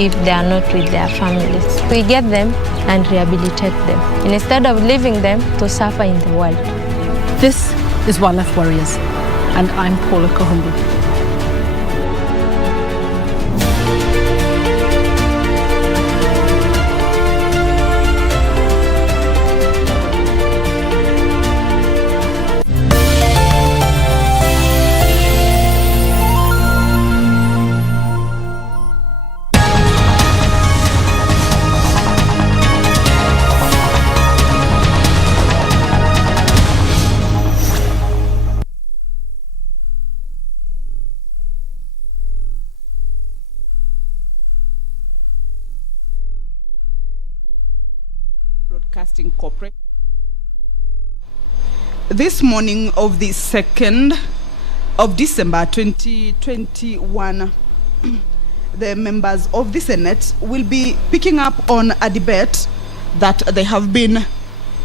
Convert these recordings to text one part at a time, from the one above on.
if they are not with their families. We get them and rehabilitate them instead of leaving them to suffer in the world. This is Wildlife Warriors, and I'm Paula Kahumbu. Broadcasting Corporate. This morning of the 2nd of December 2021, the members of the Senate will be picking up on a debate that they have been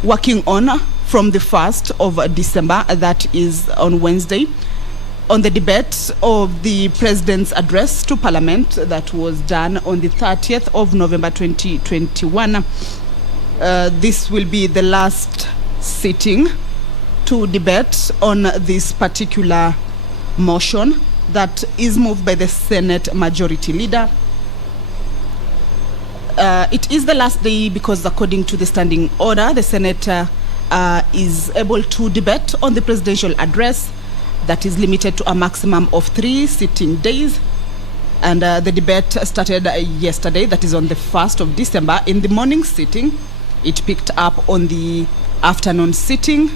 working on from the 1st of December, that is on Wednesday, on the debate of the President's address to Parliament that was done on the 30th of November 2021. This will be the last sitting to debate on this particular motion that is moved by the Senate Majority Leader. It is the last day because, according to the standing order, the Senate is able to debate on the presidential address that is limited to a maximum of 3 sitting days. And the debate started yesterday, that is on the 1st of December, in the morning sitting. It picked up on the afternoon sitting,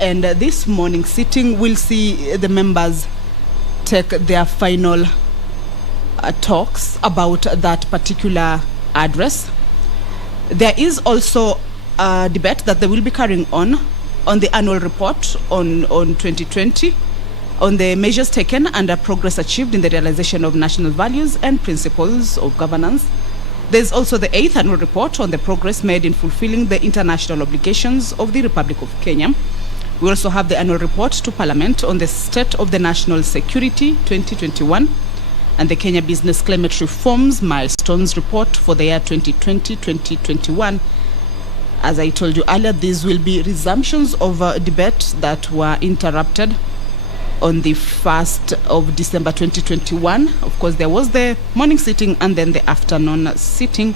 and this morning sitting will see the members take their final talks about that particular address. There is also a debate that they will be carrying on the annual report on 2020, on the measures taken and progress achieved in the realization of national values and principles of governance. There's also the 8th annual report on the progress made in fulfilling the international obligations of the Republic of Kenya. We also have the annual report to Parliament on the state of the national security 2021 and the Kenya Business Climate Reforms Milestones Report for the year 2020-2021. As I told you earlier, these will be resumptions of debates that were interrupted on the 1st of December 2021. Of course, there was the morning sitting and then the afternoon sitting.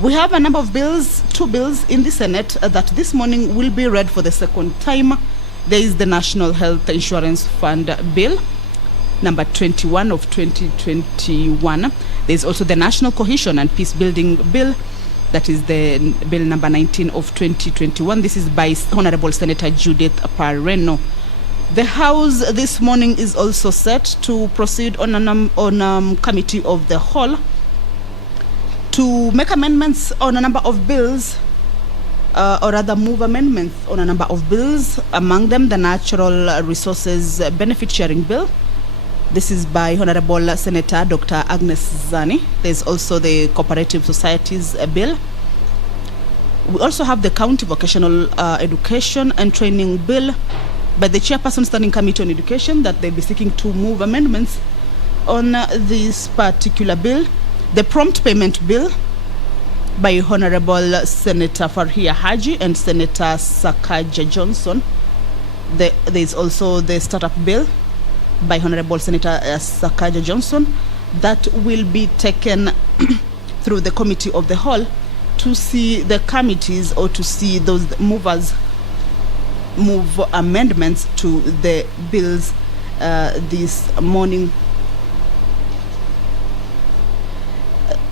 We have a number of bills, 2 bills in the Senate that this morning will be read for the second time. There is the National Health Insurance Fund Bill, number 21 of 2021. There is also the National Cohesion and Peace Building Bill, that is the bill number 19 of 2021. This is by Honorable Senator Judith Pareno. The House this morning is also set to proceed on committee of the whole to make amendments on a number of bills, or rather move amendments on a number of bills, among them the Natural Resources Benefit Sharing Bill. This is by Honorable Senator Dr. Agnes Zani. There's also the Cooperative Societies Bill. We also have the County Vocational Education and Training Bill by the Chairperson Standing Committee on Education, that they'll be seeking to move amendments on this particular bill. The Prompt Payment Bill by Honorable Senator Farhia Haji and Senator Sakaja Johnson. There is also the Startup Bill by Honorable Senator Sakaja Johnson that will be taken through the Committee of the Whole to see the committees, or to see those movers move amendments to the bills this morning.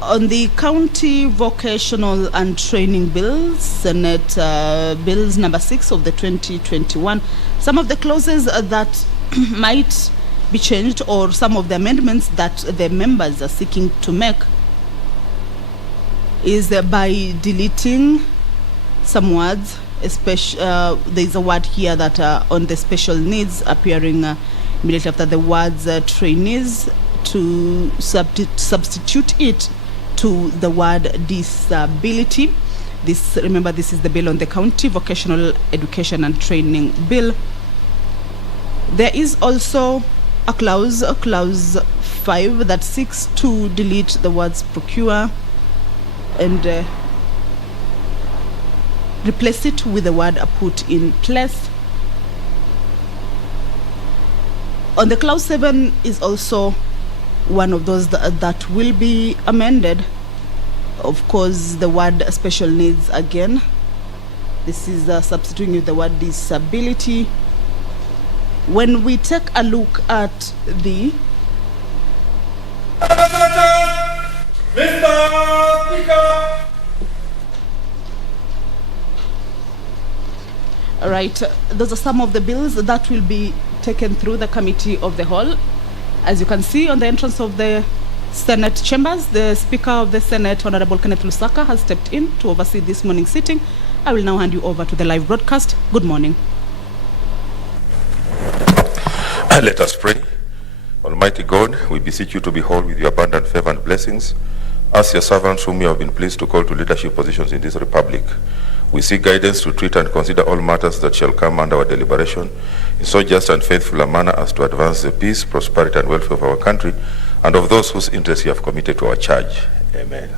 On the County Vocational and Training Bills, Senate Bills number 6 of the 2021, some of the clauses that might be changed, or some of the amendments that the members are seeking to make, is by deleting some words. There's a word here that on the special needs appearing immediately after the words trainees, to substitute it to the word disability. Remember, this is the bill on the County Vocational Education and Training Bill. There is also a clause 5 that seeks to delete the words procure and replace it with the word put in place. On the clause 7 is also one of those that will be amended. Of course, the word special needs again. This is substituting with the word disability. When we take a look at the Mr. Speaker. All right, those are some of the bills that will be taken through the committee of the whole. As you can see on the entrance of the Senate chambers, the Speaker of the Senate, Honorable Kenneth Lusaka, has stepped in to oversee this morning's sitting. I will now hand you over to the live broadcast. Good morning. Let us pray. Almighty God, we beseech you to behold with your abundant favor and blessings us, your servants, whom you have been pleased to call to leadership positions in this republic. We seek guidance to treat and consider all matters that shall come under our deliberation in so just and faithful a manner as to advance the peace, prosperity, and welfare of our country and of those whose interests you have committed to our charge. Amen.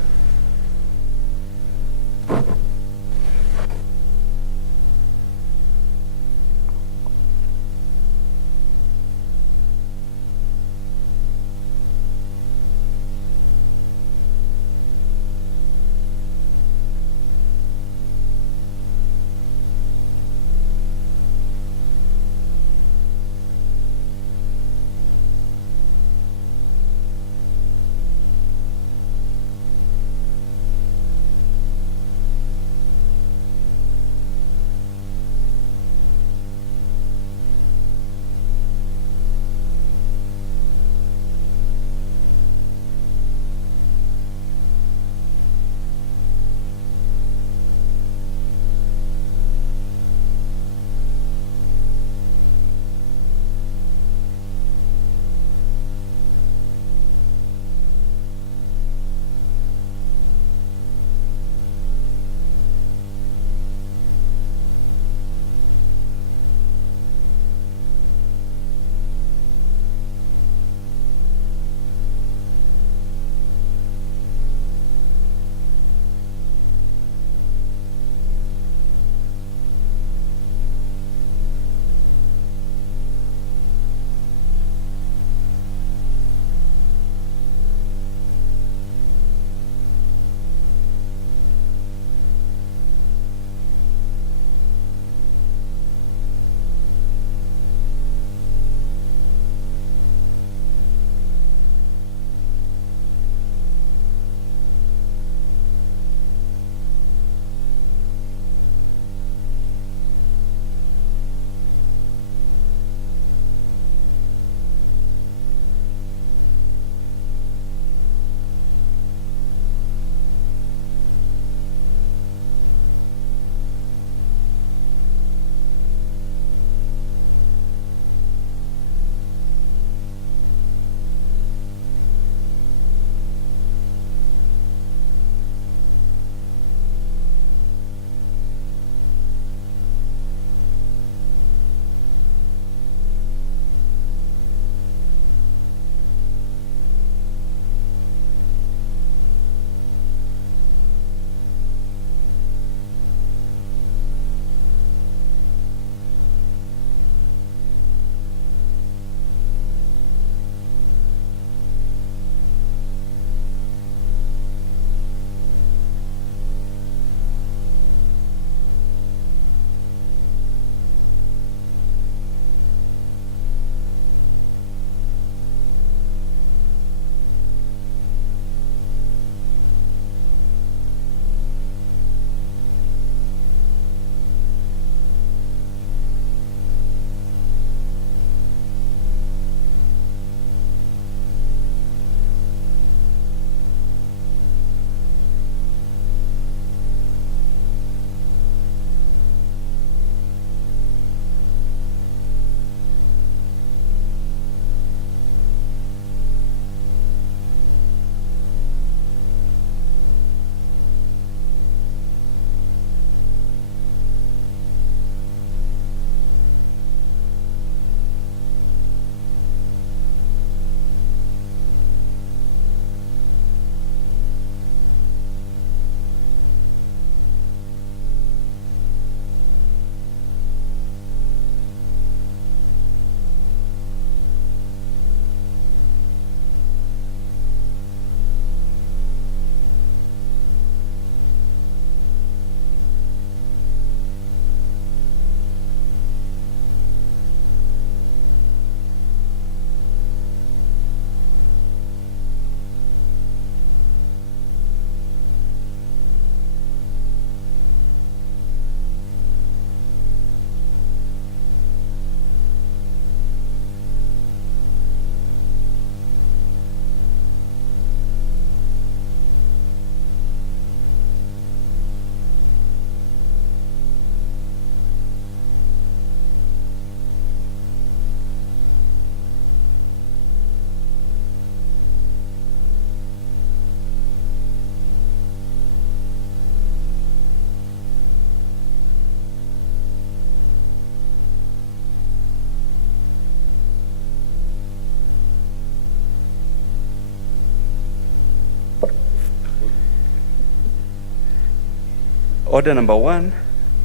Order number 1,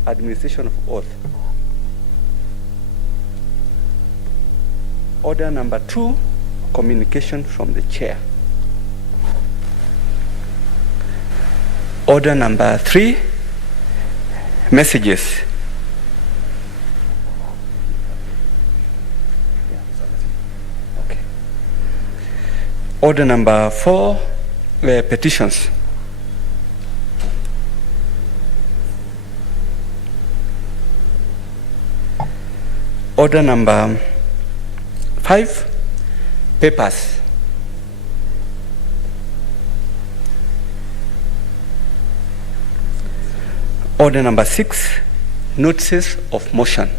administration of oath. Order number 2, communication from the chair. Order number 3, messages. Okay. Order number 4, petitions. Order number 5, papers. Order number 6, notices of motion.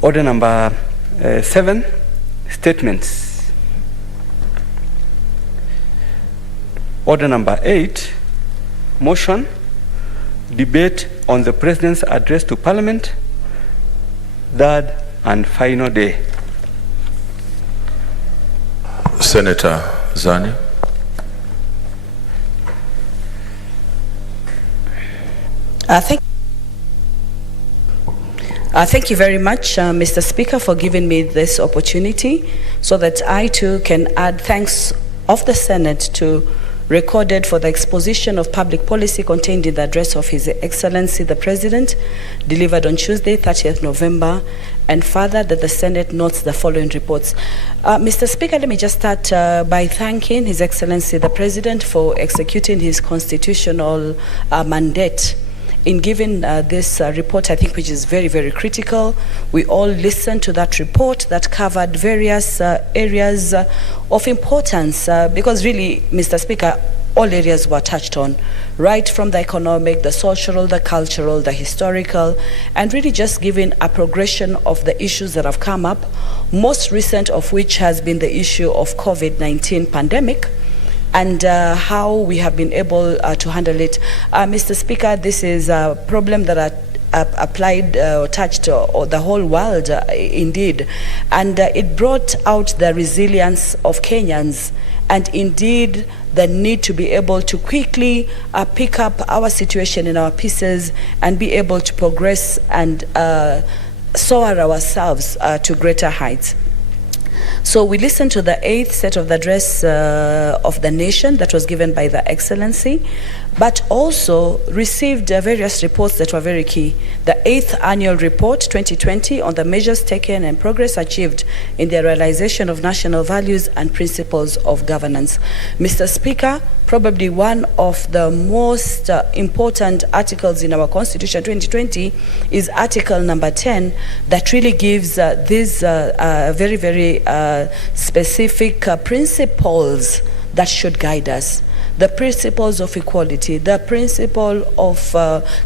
Order number 7, statements. Order number 8, motion, debate on the President's address to Parliament, third and final day. Senator Zani. Thank you very much, Mr. Speaker, for giving me this opportunity so that I too can add thanks of the Senate to recorded for the exposition of public policy contained in the address of His Excellency the President, delivered on Tuesday, 30th November, and further that the Senate notes the following reports. Mr. Speaker, let me just start by thanking His Excellency the President for executing his constitutional mandate in giving this report, I think, which is very, very critical. We all listened to that report that covered various areas of importance because really, Mr. Speaker, all areas were touched on, right from the economic, the social, the cultural, the historical, and really just giving a progression of the issues that have come up, most recent of which has been the issue of COVID-19 pandemic, and how we have been able to handle it. Mr. Speaker, this is a problem that applied or touched the whole world indeed, and it brought out the resilience of Kenyans and indeed the need to be able to quickly pick up our situation in our pieces and be able to progress and soar ourselves to greater heights. So we listened to the 8th set of the address of the nation that was given by the Excellency, but also received various reports that were very key. The 8th annual report 2020 on the measures taken and progress achieved in the realization of national values and principles of governance. Mr. Speaker, probably one of the most important articles in our Constitution 2020 is Article number 10 that really gives these very, very specific principles that should guide us. The principles of equality, the principle of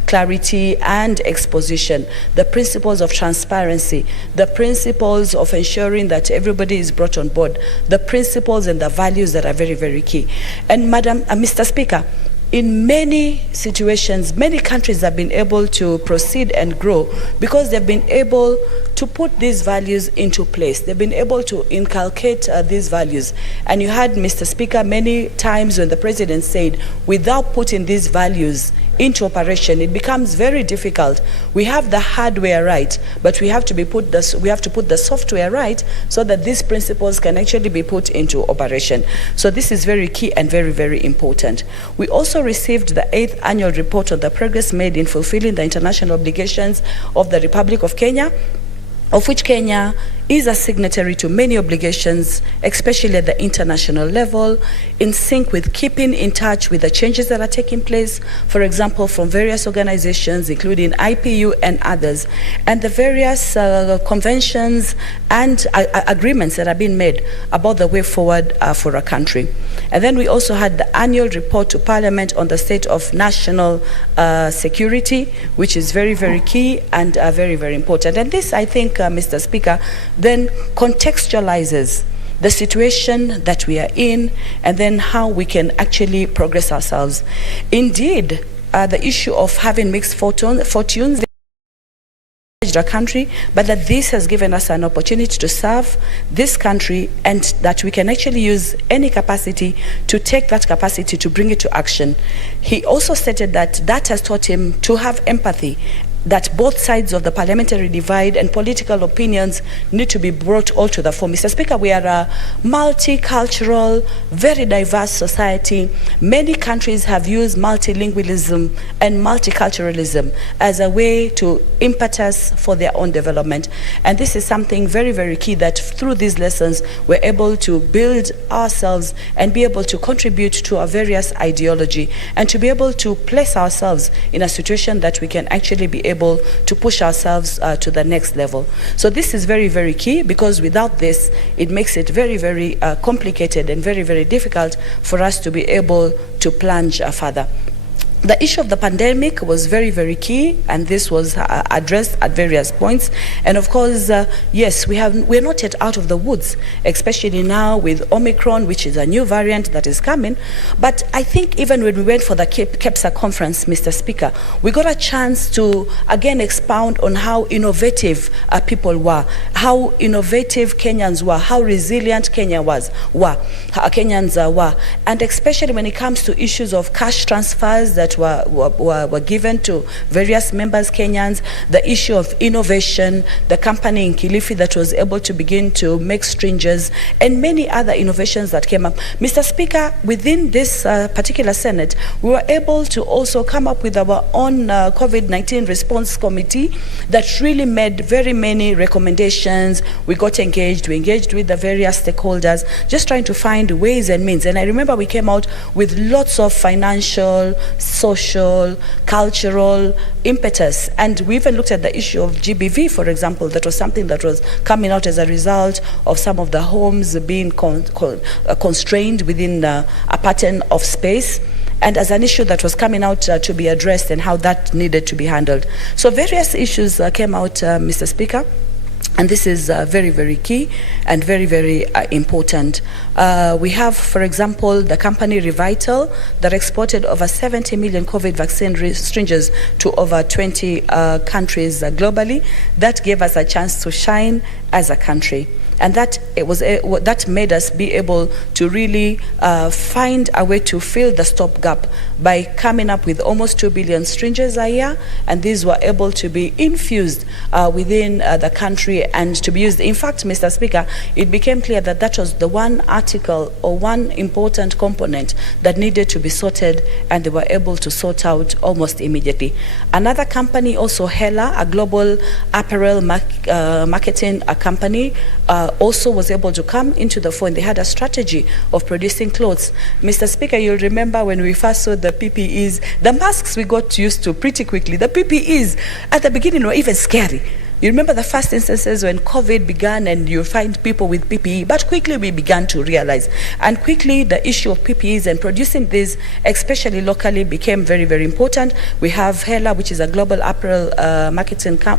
clarity and exposition, the principles of transparency, the principles of ensuring that everybody is brought on board, the principles and the values that are very, very key. And Mr. Speaker, in many situations, many countries have been able to proceed and grow because they've been able to put these values into place. They've been able to inculcate these values. And you heard, Mr. Speaker, many times when the President said, without putting these values into operation, it becomes very difficult. We have the hardware right, but we have to put the software right so that these principles can actually be put into operation. So this is very key and very, very important. We also received the 8th annual report on the progress made in fulfilling the international obligations of the Republic of Kenya, of which Kenya is a signatory to many obligations, especially at the international level, in sync with keeping in touch with the changes that are taking place, for example, from various organizations, including IPU and others, and the various conventions and agreements that have been made about the way forward for our country. And then we also had the annual report to Parliament on the state of national security, which is very, very key and very, very important. And this, I think, Mr. Speaker, then contextualizes the situation that we are in and then how we can actually progress ourselves. Indeed, the issue of having mixed fortunes our country, but that this has given us an opportunity to serve this country, and that we can actually use any capacity to take that capacity to bring it to action. He also stated that that has taught him to have empathy, that both sides of the parliamentary divide and political opinions need to be brought all to the fore. Mr. Speaker, we are a multicultural, very diverse society. Many countries have used multilingualism and multiculturalism as a way to impetus for their own development. And this is something very, very key, that through these lessons, we're able to build ourselves and be able to contribute to our various ideology, and to be able to place ourselves in a situation that we can actually be able to push ourselves to the next level. So this is very, very key, because without this, it makes it very, very complicated and very, very difficult for us to be able to plunge further. The issue of the pandemic was very, very key, and this was addressed at various points. And of course, yes, we're not yet out of the woods, especially now with Omicron, which is a new variant that is coming. But I think even when we went for the KEPSA conference, Mr. Speaker, we got a chance to again expound on how innovative people were, how innovative Kenyans were, how resilient Kenyans were, and especially when it comes to issues of cash transfers that were given to various members Kenyans, the issue of innovation, the company in Kilifi that was able to begin to make syringes, and many other innovations that came up. Mr. Speaker, within this particular Senate, we were able to also come up with our own COVID-19 response committee that really made very many recommendations. We got engaged, we engaged with the various stakeholders, just trying to find ways and means. And I remember we came out with lots of financial, social, cultural impetus. And we even looked at the issue of GBV, for example. That was something that was coming out as a result of some of the homes being constrained within a pattern of space, and as an issue that was coming out to be addressed, and how that needed to be handled. So various issues came out, Mr. Speaker. And this is very, very key and very, very important. We have, for example, the company Revital that exported over 70 million COVID vaccine syringes to over 20 countries globally. That gave us a chance to shine as a country. And that made us be able to really find a way to fill the stopgap by coming up with almost 2 billion syringes a year, and these were able to be infused within the country and to be used. In fact, Mr. Speaker, it became clear that that was the one article or one important component that needed to be sorted, and they were able to sort out almost immediately. Another company, also Hela, a global apparel marketing company, also was able to come into the fore. They had a strategy of producing clothes. Mr. Speaker, you'll remember when we first saw the PPEs, the masks we got used to pretty quickly. The PPEs at the beginning were even scary. You remember the first instances when COVID began and you find people with PPE, but quickly we began to realize. And quickly the issue of PPEs and producing these, especially locally, became very, very important. We have Hela, which is a global apparel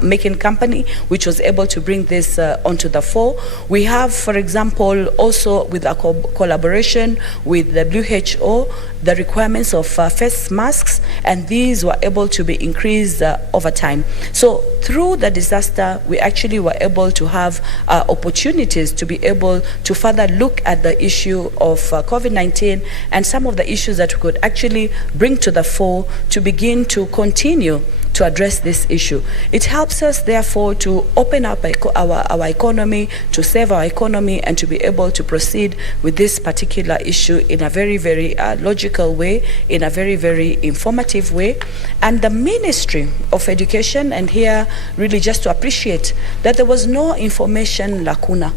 making company, which was able to bring this onto the fore. We have, for example, also with a collaboration with the WHO, the requirements of face masks, and these were able to be increased over time. So through the disaster, we actually were able to have opportunities to be able to further look at the issue of COVID-19 and some of the issues that we could actually bring to the fore to begin to continue to address this issue. It helps us, therefore, to open up our economy, to save our economy, and to be able to proceed with this particular issue in a very, very logical way, in a very, very informative way. And the Ministry of Education, and here really just to appreciate that there was no information lacuna.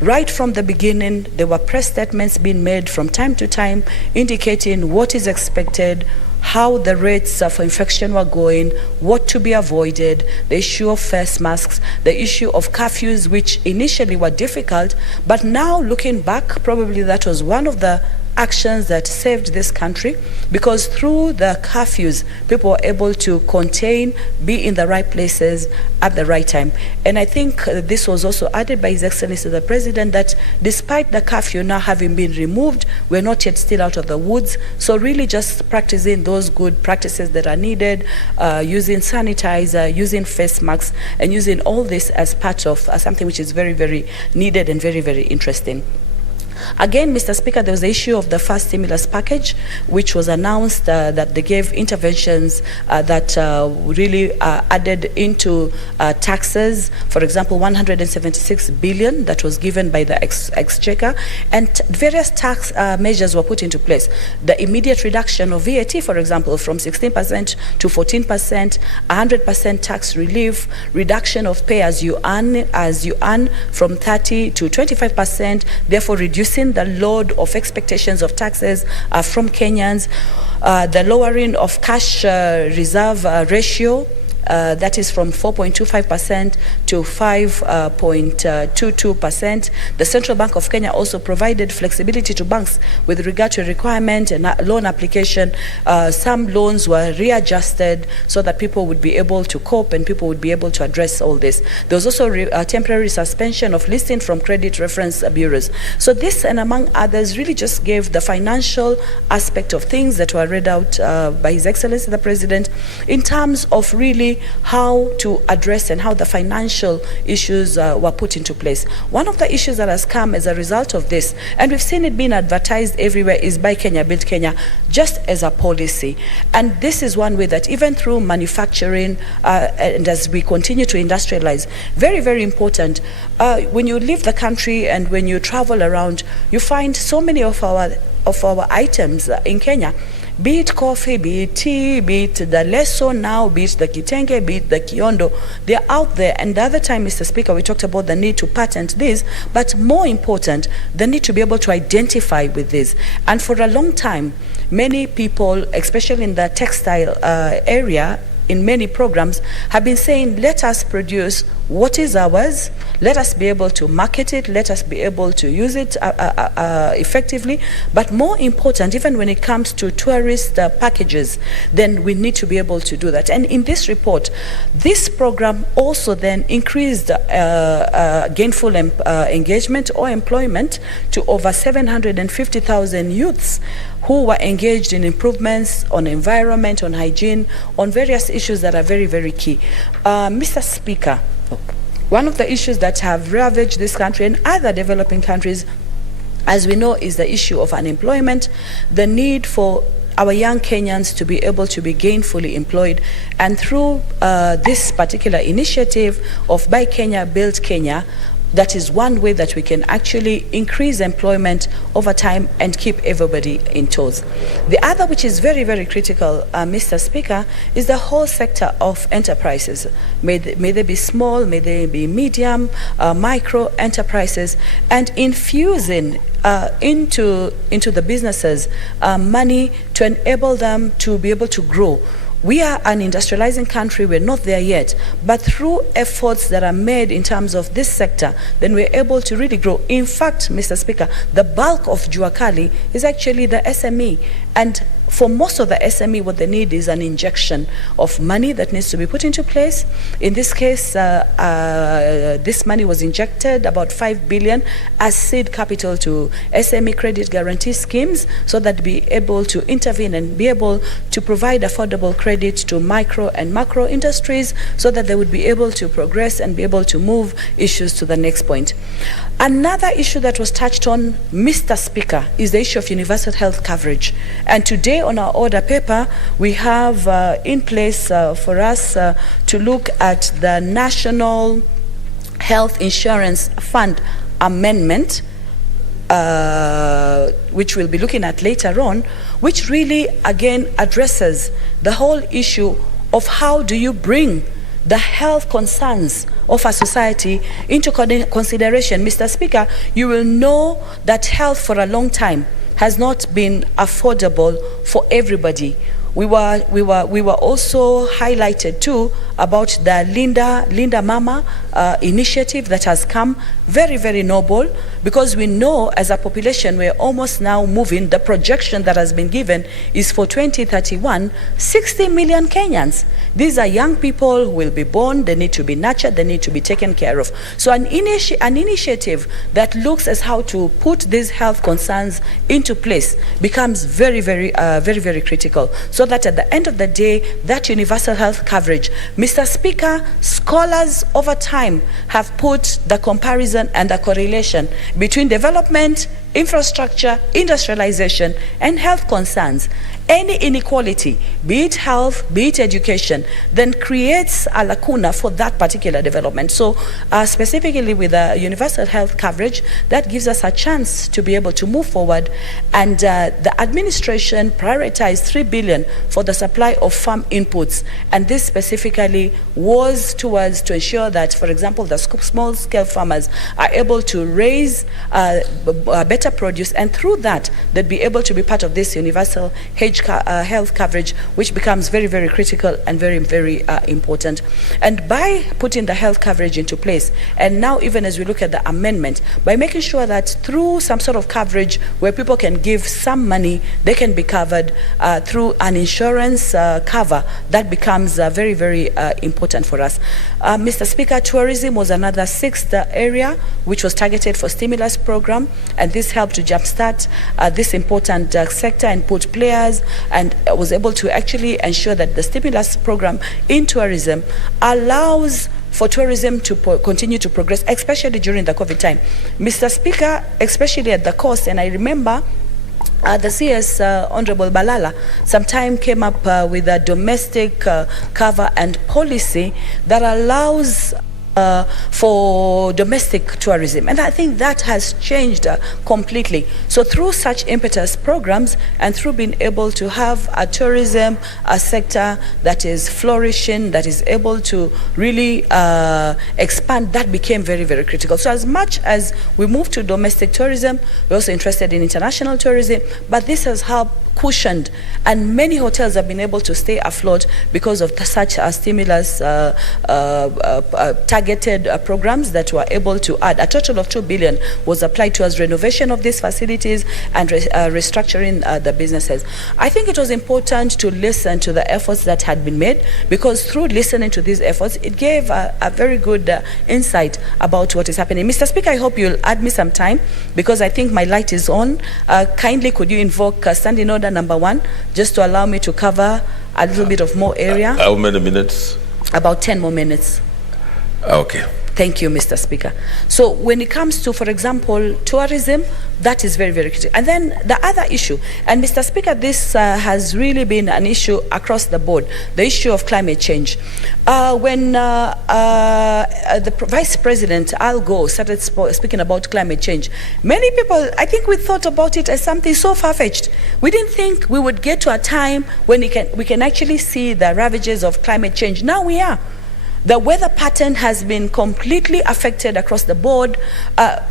Right from the beginning, there were press statements being made from time to time indicating what is expected, how the rates for infection were going, what to be avoided, the issue of face masks, the issue of curfews, which initially were difficult, but now looking back, probably that was one of the actions that saved this country, because through the curfews, people were able to contain, be in the right places at the right time. And I think this was also added by His Excellency the President, that despite the curfew now having been removed, we're not yet still out of the woods. So really just practicing those good practices that are needed, using sanitizer, using face masks, and using all this as part of something which is very, very needed and very, very interesting. Again, Mr. Speaker, there was the issue of the first stimulus package, which was announced that they gave interventions that really added into taxes. For example, 176 billion that was given by the exchequer, and various tax measures were put into place. The immediate reduction of VAT, for example, from 16% to 14%, 100% tax relief, reduction of pay as you earn from 30 to 25%, therefore reducing the load of expectations of taxes from Kenyans, the lowering of cash reserve ratio, that is from 4.25% to 5.22%. The Central Bank of Kenya also provided flexibility to banks with regard to requirement and loan application. Some loans were readjusted so that people would be able to cope and people would be able to address all this. There was also a temporary suspension of listing from credit reference bureaus. So this, and among others, really just gave the financial aspect of things that were read out by His Excellency the President in terms of really how to address and how the financial issues were put into place. One of the issues that has come as a result of this, and we've seen it being advertised everywhere, is Buy Kenya, Build Kenya, just as a policy. And this is one way that even through manufacturing and as we continue to industrialize, very, very important, when you leave the country and when you travel around, you find so many of our items in Kenya, be it coffee, be it tea, be it the leso now, be it the kitenge, be it the kiondo, they're out there. And the other time, Mr. Speaker, we talked about the need to patent this, but more important, the need to be able to identify with this. And for a long time, many people, especially in the textile area, in many programs, have been saying, let us produce what is ours, let us be able to market it, let us be able to use it effectively. But more important, even when it comes to tourist packages, then we need to be able to do that. And in this report, this program also then increased gainful engagement or employment to over 750,000 youths who were engaged in improvements on environment, on hygiene, on various issues that are very, very key. Mr. Speaker, one of the issues that have ravaged this country and other developing countries, as we know, is the issue of unemployment, the need for our young Kenyans to be able to be gainfully employed. And through this particular initiative of Buy Kenya, Build Kenya, that is one way that we can actually increase employment over time and keep everybody in tows. The other, which is very, very critical, Mr. Speaker, is the whole sector of enterprises. May they be small, may they be medium, micro enterprises, and infusing into the businesses money to enable them to be able to grow. We are an industrializing country, we're not there yet, but through efforts that are made in terms of this sector, then we're able to really grow. In fact, Mr. Speaker, the bulk of Juakali is actually the SME, and for most of the SME, what they need is an injection of money that needs to be put into place. In this case, this money was injected, about 5 billion, as seed capital to SME credit guarantee schemes, so that be able to intervene and be able to provide affordable credit to micro and macro industries, so that they would be able to progress and be able to move issues to the next point. Another issue that was touched on, Mr. Speaker, is the issue of universal health coverage. And today on our order paper, we have in place for us to look at the National Health Insurance Fund Amendment, which we'll be looking at later on, which really, again, addresses the whole issue of how do you bring the health concerns of our society into consideration. Mr. Speaker, you will know that health for a long time has not been affordable for everybody. we were also highlighted too about the Linda Mama initiative that has come, very, very noble, because we know as a population we're almost now moving, the projection that has been given is for 2031, 60 million Kenyans. These are young people who will be born, they need to be nurtured, they need to be taken care of. So an initiative that looks as how to put these health concerns into place becomes very, very critical, so that at the end of the day, that universal health coverage, Mr. Speaker, scholars over time have put the comparison and the correlation between development, infrastructure, industrialization, and health concerns. Any inequality, be it health, be it education, then creates a lacuna for that particular development. So specifically with the universal health coverage, that gives us a chance to be able to move forward. And the administration prioritized 3 billion for the supply of farm inputs. And this specifically was towards to ensure that, for example, the small scale farmers are able to raise better produce, and through that, they'd be able to be part of this universal health coverage, which becomes very, very critical and very, very important. And by putting the health coverage into place, and now even as we look at the amendment, by making sure that through some sort of coverage where people can give some money, they can be covered through an insurance cover, that becomes very, very important for us. Mr. Speaker, tourism was another sixth area which was targeted for stimulus program, and this helped to jumpstart this important sector and put players, and was able to actually ensure that the stimulus program in tourism allows for tourism to continue to progress, especially during the COVID time. Mr. Speaker, especially at the coast, and I remember the CS, Honorable Balala, sometime came up with a domestic cover and policy that allows for domestic tourism, and I think that has changed completely. So through such impetus programs, and through being able to have a tourism sector that is flourishing, that is able to really expand, that became very, very critical. So as much as we move to domestic tourism, we're also interested in international tourism, but this has helped cushioned, and many hotels have been able to stay afloat because of such stimulus targeted programs that were able to add. A total of 2 billion was applied towards renovation of these facilities and restructuring the businesses. I think it was important to listen to the efforts that had been made, because through listening to these efforts, it gave a very good insight about what is happening. Mr. Speaker, I hope you'll add me some time, because I think my light is on. Kindly could you invoke standing order number 1, just to allow me to cover a little bit of more area. How many minutes? About 10 more minutes. Okay. Thank you, Mr. Speaker. So when it comes to, for example, tourism, that is very, very critical. And then the other issue, and Mr. Speaker, this has really been an issue across the board, the issue of climate change. When the Vice President, Al Gore, started speaking about climate change, many people, I think we thought about it as something so far-fetched. We didn't think we would get to a time when we can actually see the ravages of climate change. Now we are. The weather pattern has been completely affected across the board.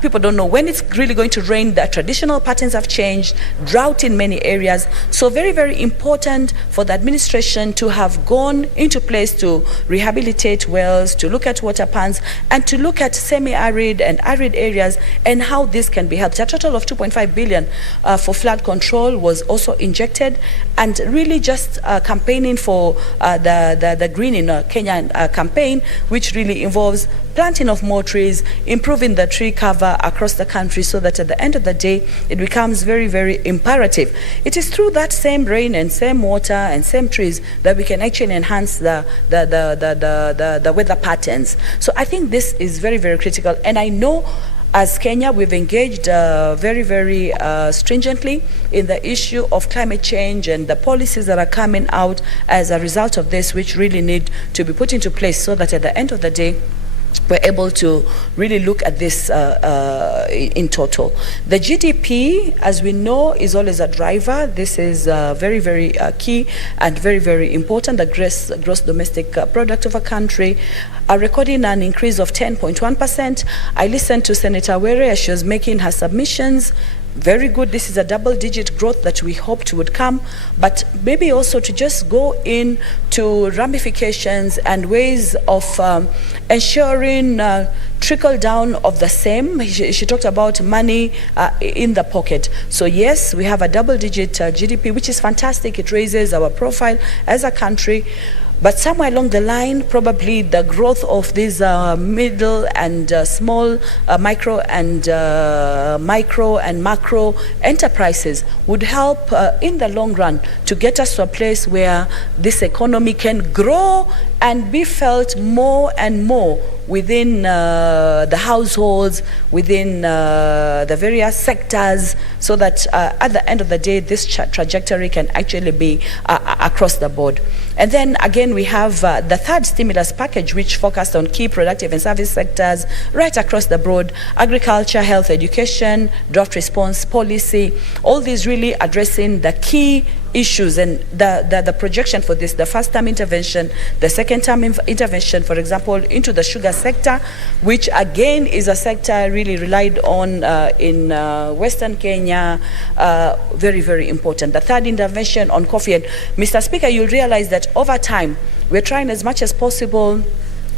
People don't know when it's really going to rain. The traditional patterns have changed, drought in many areas. So very, very important for the administration to have gone into place to rehabilitate wells, to look at water pans, and to look at semi-arid and arid areas and how this can be helped. A total of 2.5 billion for flood control was also injected, and really just campaigning for the Green in Kenya campaign, which really involves planting of more trees, improving the tree cover across the country, so that at the end of the day, it becomes very, very imperative. It is through that same rain and same water and same trees that we can actually enhance the weather patterns. So I think this is very, very critical. And I know as Kenya, we've engaged very, very stringently in the issue of climate change and the policies that are coming out as a result of this, which really need to be put into place, so that at the end of the day, we're able to really look at this in total. The GDP, as we know, is always a driver. This is very, very key and very, very important, the gross domestic product of a country. are recording an increase of 10.1%. I listened to Senator Were as she was making her submissions. Very good. This is a double-digit growth that we hoped would come, but maybe also to just go into ramifications and ways of ensuring trickle down of the same. She talked about money in the pocket. So yes, we have a double-digit GDP, which is fantastic. It raises our profile as a country. But somewhere along the line, probably the growth of these middle and small micro and macro enterprises would help in the long run to get us to a place where this economy can grow and be felt more and more within the households, within the various sectors, so that at the end of the day, this trajectory can actually be across the board. And then again, we have the third stimulus package, which focused on key productive and service sectors right across the board: agriculture, health, education, drought response policy, all these really addressing the key issues and the projection for this, the first term intervention, the second term intervention, for example, into the sugar sector, which again is a sector really relied on in Western Kenya, very, very important. The third intervention on coffee. And Mr. Speaker, you'll realize that over time, we're trying as much as possible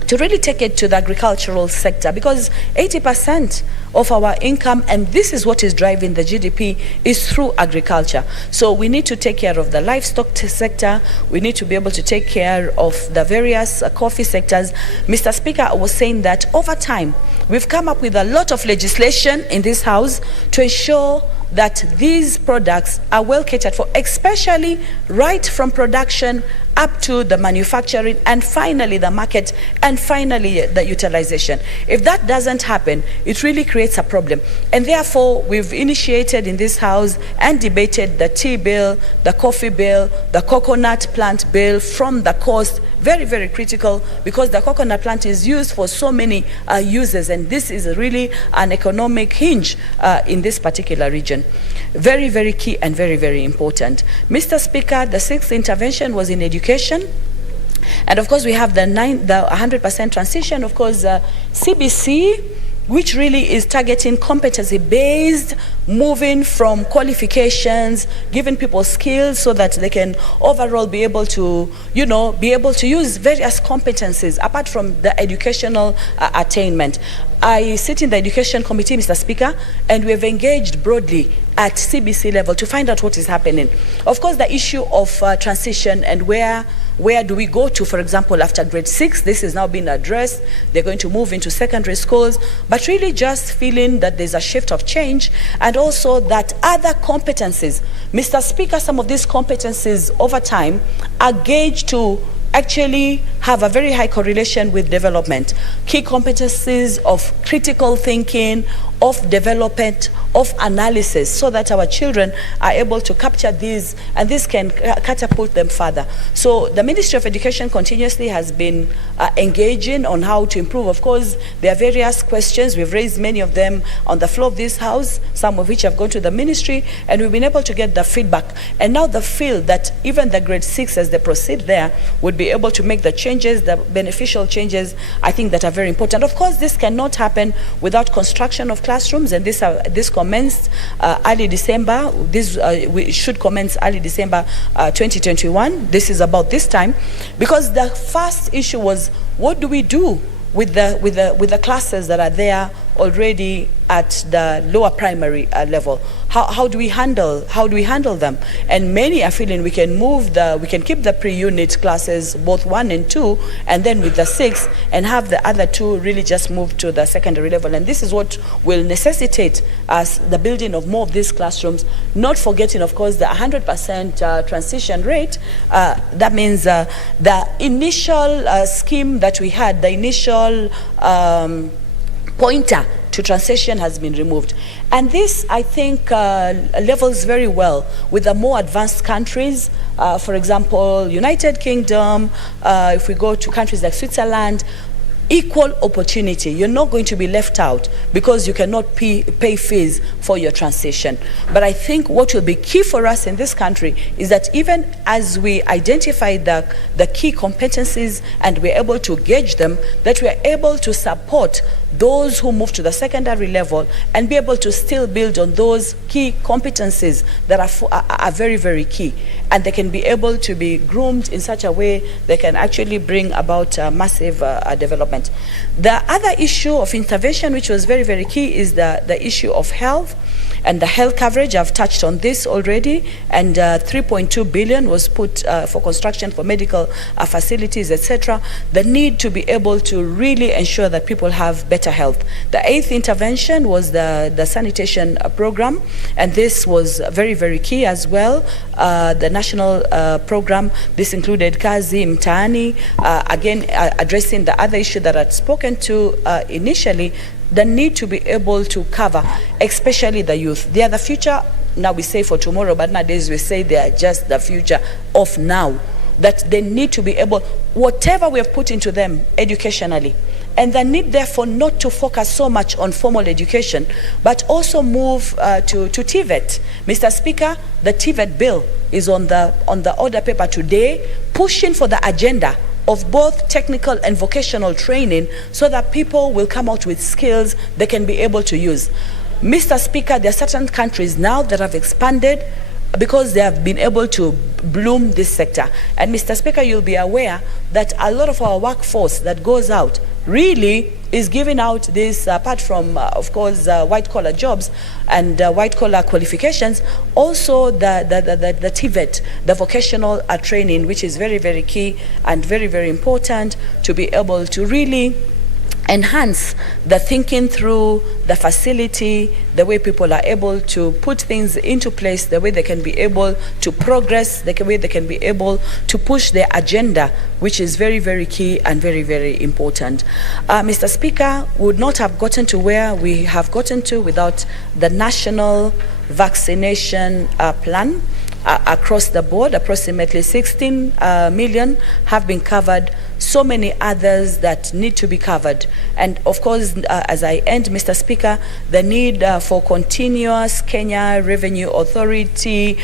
to really take it to the agricultural sector, because 80% of our income, and this is what is driving the GDP, is through agriculture. So we need to take care of the livestock sector. We need to be able to take care of the various coffee sectors. Mr. Speaker, I was saying that over time, we've come up with a lot of legislation in this House to ensure that these products are well catered for, especially right from production up to the manufacturing, and finally the market, and finally the utilization. If that doesn't happen, it really creates a problem. And therefore, we've initiated in this House and debated the tea bill, the coffee bill, the coconut plant bill from the coast. Very, very critical, because the coconut plant is used for so many uses, and this is really an economic hinge in this particular region. Very, very key and very, very important. Mr. Speaker, the sixth intervention was in education. And of course, we have the 100% transition, of course, CBC, which really is targeting competency-based, moving from qualifications, giving people skills so that they can overall be able to, be able to use various competencies apart from the educational attainment. I sit in the Education Committee, Mr. Speaker, and we have engaged broadly at CBC level to find out what is happening. Of course, the issue of transition and where do we go to, for example, after grade 6, this is now being addressed. They're going to move into secondary schools, but really just feeling that there's a shift of change, and also that other competencies, Mr. Speaker, some of these competencies over time are gauged to actually have a very high correlation with development. Key competencies of critical thinking, of development, of analysis, so that our children are able to capture these, and this can catapult them further. So the Ministry of Education continuously has been engaging on how to improve. Of course, there are various questions. We've raised many of them on the floor of this House, some of which have gone to the ministry, and we've been able to get the feedback. And now the feel that even the grade 6, as they proceed there, would be able to make the changes, the beneficial changes, I think, that are very important. Of course, this cannot happen without construction of classrooms, and this commenced early December. We should commence early December 2021. This is about this time, because the first issue was, what do we do with the classes that are there already at the lower primary level? How do we handle them? And many are feeling we can keep the pre-unit classes, both 1 and 2, and then with the 6, and have the other 2 really just move to the secondary level. And this is what will necessitate us the building of more of these classrooms, not forgetting, of course, the 100% transition rate. That means the initial scheme that we had, the initial pointer to transition has been removed. And this, I think, levels very well with the more advanced countries. For example, United Kingdom, if we go to countries like Switzerland, equal opportunity. You're not going to be left out because you cannot pay fees for your transition. But I think what will be key for us in this country is that even as we identify the key competencies and we're able to gauge them, that we're able to support those who move to the secondary level and be able to still build on those key competencies that are very, very key. And they can be able to be groomed in such a way they can actually bring about massive development. The other issue of intervention, which was very, very key, is the issue of health and the health coverage. I've touched on this already, and 3.2 billion was put for construction for medical facilities, etc. The need to be able to really ensure that people have better health. The 8th intervention was the sanitation program, and this was very, very key as well. The national program, this included Kazi Mtaani, again addressing the other issue that I'd spoken to initially, the need to be able to cover, especially the youth. They are the future, now we say for tomorrow, but nowadays we say they are just the future of now. That they need to be able, whatever we have put into them educationally, and the need therefore not to focus so much on formal education, but also move to TVET. Mr. Speaker, the TVET bill is on the order paper today, pushing for the agenda of both technical and vocational training so that people will come out with skills they can be able to use. Mr. Speaker, there are certain countries now that have expanded because they have been able to bloom this sector. And Mr. Speaker, you'll be aware that a lot of our workforce that goes out really is giving out this, apart from, of course, white-collar jobs and white-collar qualifications, also the TVET, the vocational training, which is very, very key and very, very important to be able to really enhance the thinking through the facility, the way people are able to put things into place, the way they can be able to progress, the way they can be able to push their agenda, which is very, very key and very, very important. Mr. Speaker, we would not have gotten to where we have gotten to without the national vaccination plan. Across the board, approximately 16 million have been covered. So many others that need to be covered. And of course, as I end, Mr. Speaker, the need for continuous Kenya Revenue Authority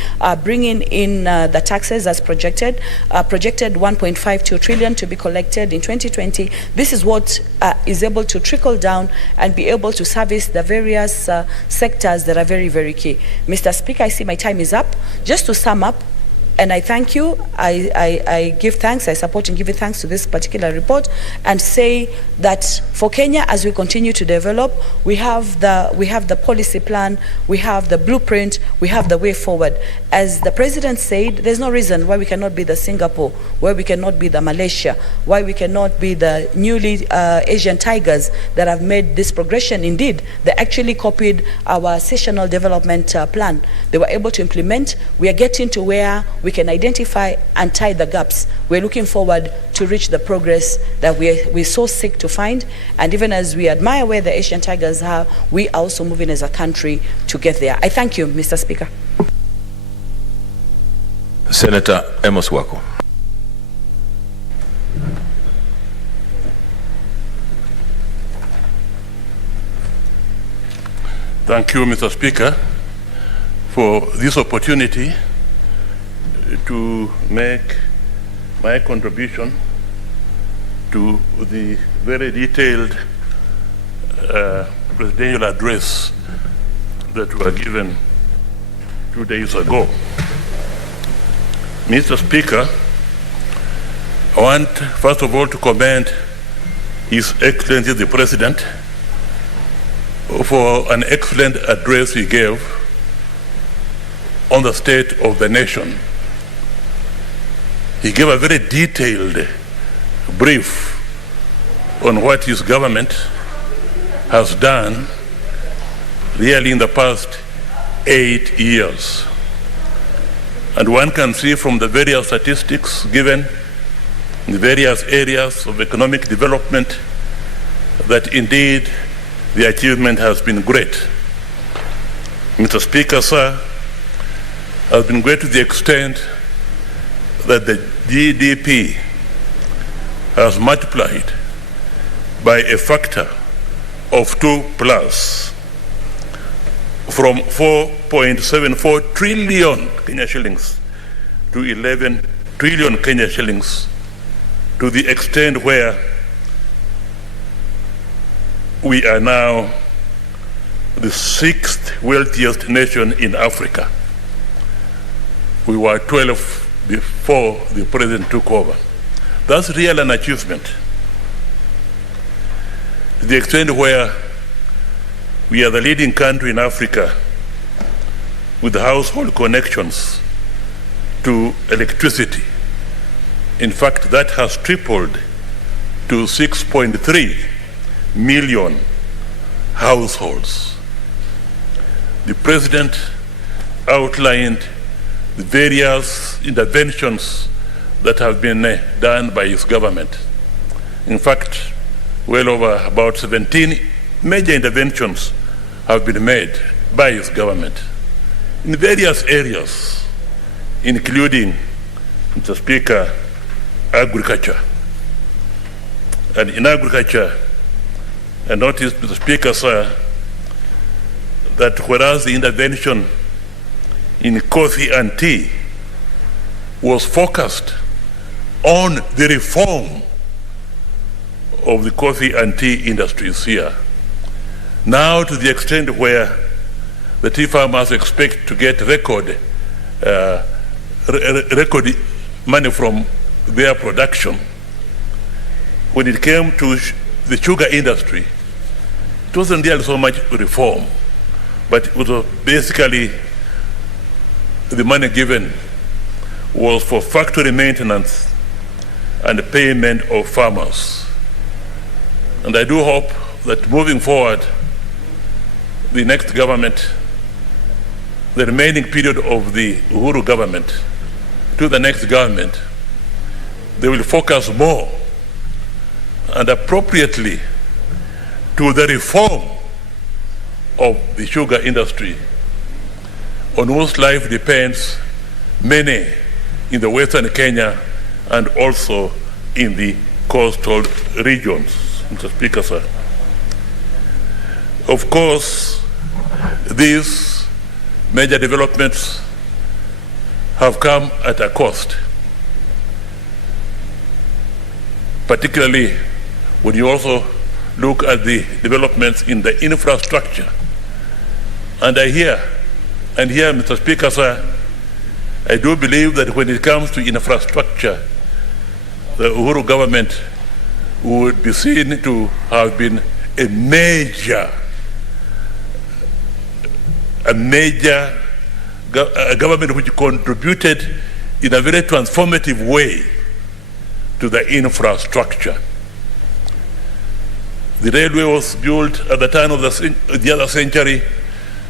bringing in the taxes as projected 1.52 trillion to be collected in 2020. This is what is able to trickle down and be able to service the various sectors that are very, very key. Mr. Speaker, I see my time is up. Just to sum up, and I thank you, I give thanks, I support and give thanks to this particular report, and say that for Kenya, as we continue to develop, we have the policy plan, we have the blueprint, we have the way forward. As the President said, there's no reason why we cannot be the Singapore, why we cannot be the Malaysia, why we cannot be the newly Asian tigers that have made this progression. Indeed, they actually copied our sessional development plan. They were able to implement. We are getting to where we can identify and tie the gaps. We're looking forward to reach the progress that we're so sick to find. And even as we admire where the Asian tigers are, we are also moving as a country to get there. I thank you, Mr. Speaker. Senator Amos Wako. Thank you, Mr. Speaker, for this opportunity to make my contribution to the very detailed presidential address that were given 2 days ago. Mr. Speaker, I want first of all to commend His Excellency the President for an excellent address he gave on the state of the nation. He gave a very detailed brief on what his government has done really in the past 8 years. And one can see from the various statistics given in the various areas of economic development that indeed the achievement has been great. Mr. Speaker, sir, has been great to the extent that the GDP has multiplied by a factor of 2+, from 4.74 trillion Kenya shillings to 11 trillion Kenya shillings, to the extent where we are now the 6th wealthiest nation in Africa. We were 12 before the president took over. That's really an achievement. To the extent where we are the leading country in Africa with household connections to electricity. In fact, that has tripled to 6.3 million households. The president outlined the various interventions that have been done by his government. In fact, well over about 17 major interventions have been made by his government in various areas, including, Mr. Speaker, agriculture. And in agriculture, I noticed, Mr. Speaker, sir, that whereas the intervention in coffee and tea was focused on the reform of the coffee and tea industries here, now to the extent where the tea farmers expect to get record money from their production. When it came to the sugar industry, it wasn't really so much reform, but it was basically the money given was for factory maintenance and payment of farmers. And I do hope that moving forward, the next government, the remaining period of the Uhuru government to the next government, they will focus more and appropriately to the reform of the sugar industry, on whose life depends many in the Western Kenya and also in the coastal regions. Mr. Speaker, sir. Of course, these major developments have come at a cost, particularly when you also look at the developments in the infrastructure. And I hear, Mr. Speaker, sir, I do believe that when it comes to infrastructure, the Uhuru government would be seen to have been a major government which contributed in a very transformative way to the infrastructure. The railway was built at the turn of the other century,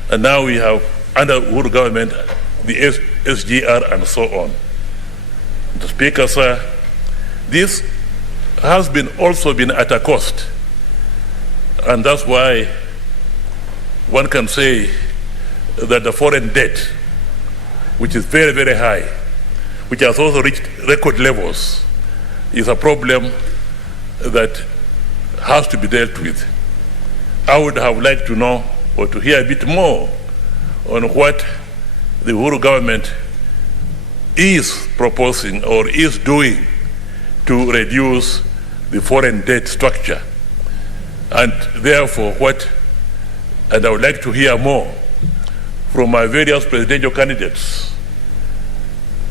and now we have, under Uhuru government, the SGR and so on. Mr. Speaker, sir, this has also been at a cost, and that's why one can say that the foreign debt, which is very, very high, which has also reached record levels, is a problem that has to be dealt with. I would have liked to know or to hear a bit more on what the Uhuru government is proposing or is doing to reduce the foreign debt structure, and therefore and I would like to hear more from my various presidential candidates,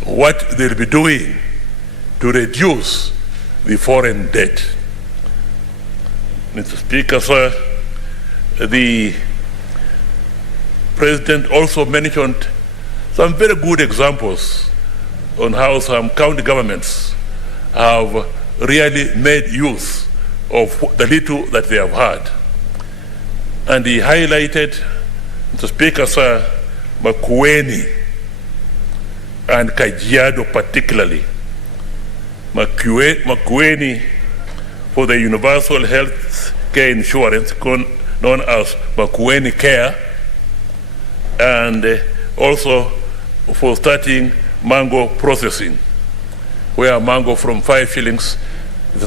what they'll be doing to reduce the foreign debt. Mr. Speaker, sir, the President also mentioned some very good examples on how some county governments have really made use of the little that they have had. And he highlighted, Mr. Speaker, sir, Makueni and Kajiado particularly. Makueni for the universal health care insurance known as Makueni Care, and also for starting mango processing, where mango from 5 shillings is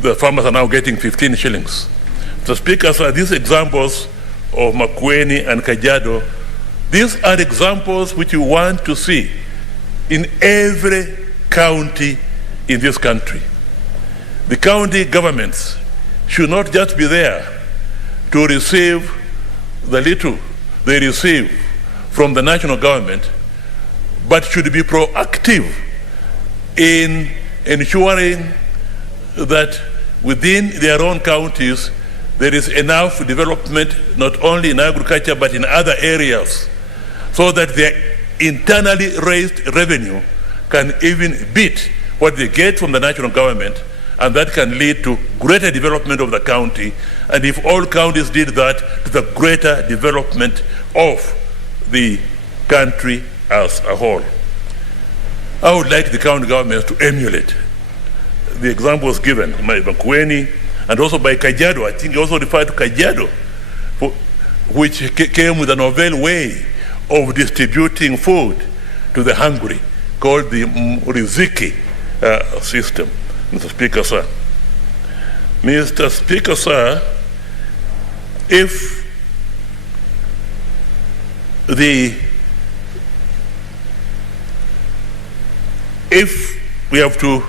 the farmers are now getting 15 shillings. So Speaker, sir, these examples of Makueni and Kajiado, these are examples which you want to see in every county in this country. The county governments should not just be there to receive the little they receive from the national government, but should be proactive in ensuring that within their own counties there is enough development, not only in agriculture but in other areas, so that their internally raised revenue can even beat what they get from the national government, and that can lead to greater development of the county. And if all counties did that, to the greater development of the country as a whole. I would like the county governments to emulate the examples given by Makueni and also by Kajiado. I think he also referred to Kajiado, which came with a novel way of distributing food to the hungry, called the Riziki system. Mr. Speaker, sir. Mr. Speaker, sir, if we have to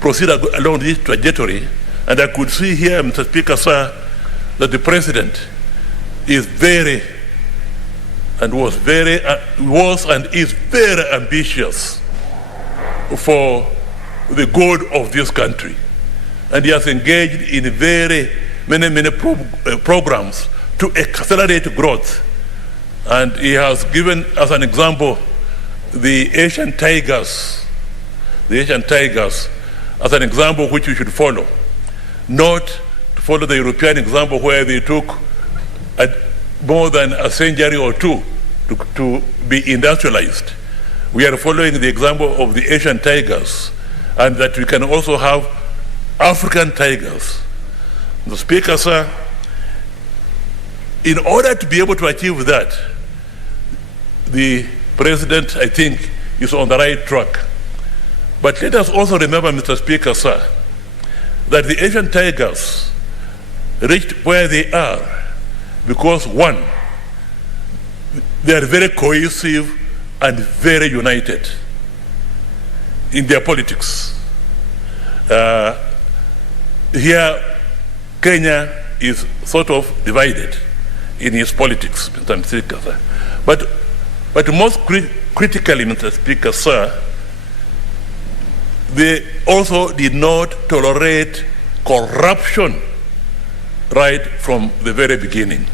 proceed along this trajectory, and I could see here, Mr. Speaker, sir, that the President is was and is very ambitious for the good of this country. And he has engaged in very many programs to accelerate growth. And he has given as an example the Asian tigers as an example which we should follow, not to follow the European example where they took more than a century or two to be industrialized. We are following the example of the Asian tigers, and that we can also have African tigers. The Speaker, sir, in order to be able to achieve that, the President, I think, is on the right track. But let us also remember, Mr. Speaker, sir, that the Asian tigers reached where they are because, one, they are very cohesive and very united in their politics. Here, Kenya is sort of divided in its politics, Mr. Speaker, sir. But most critically, Mr. Speaker, sir, they also did not tolerate corruption right from the very beginning.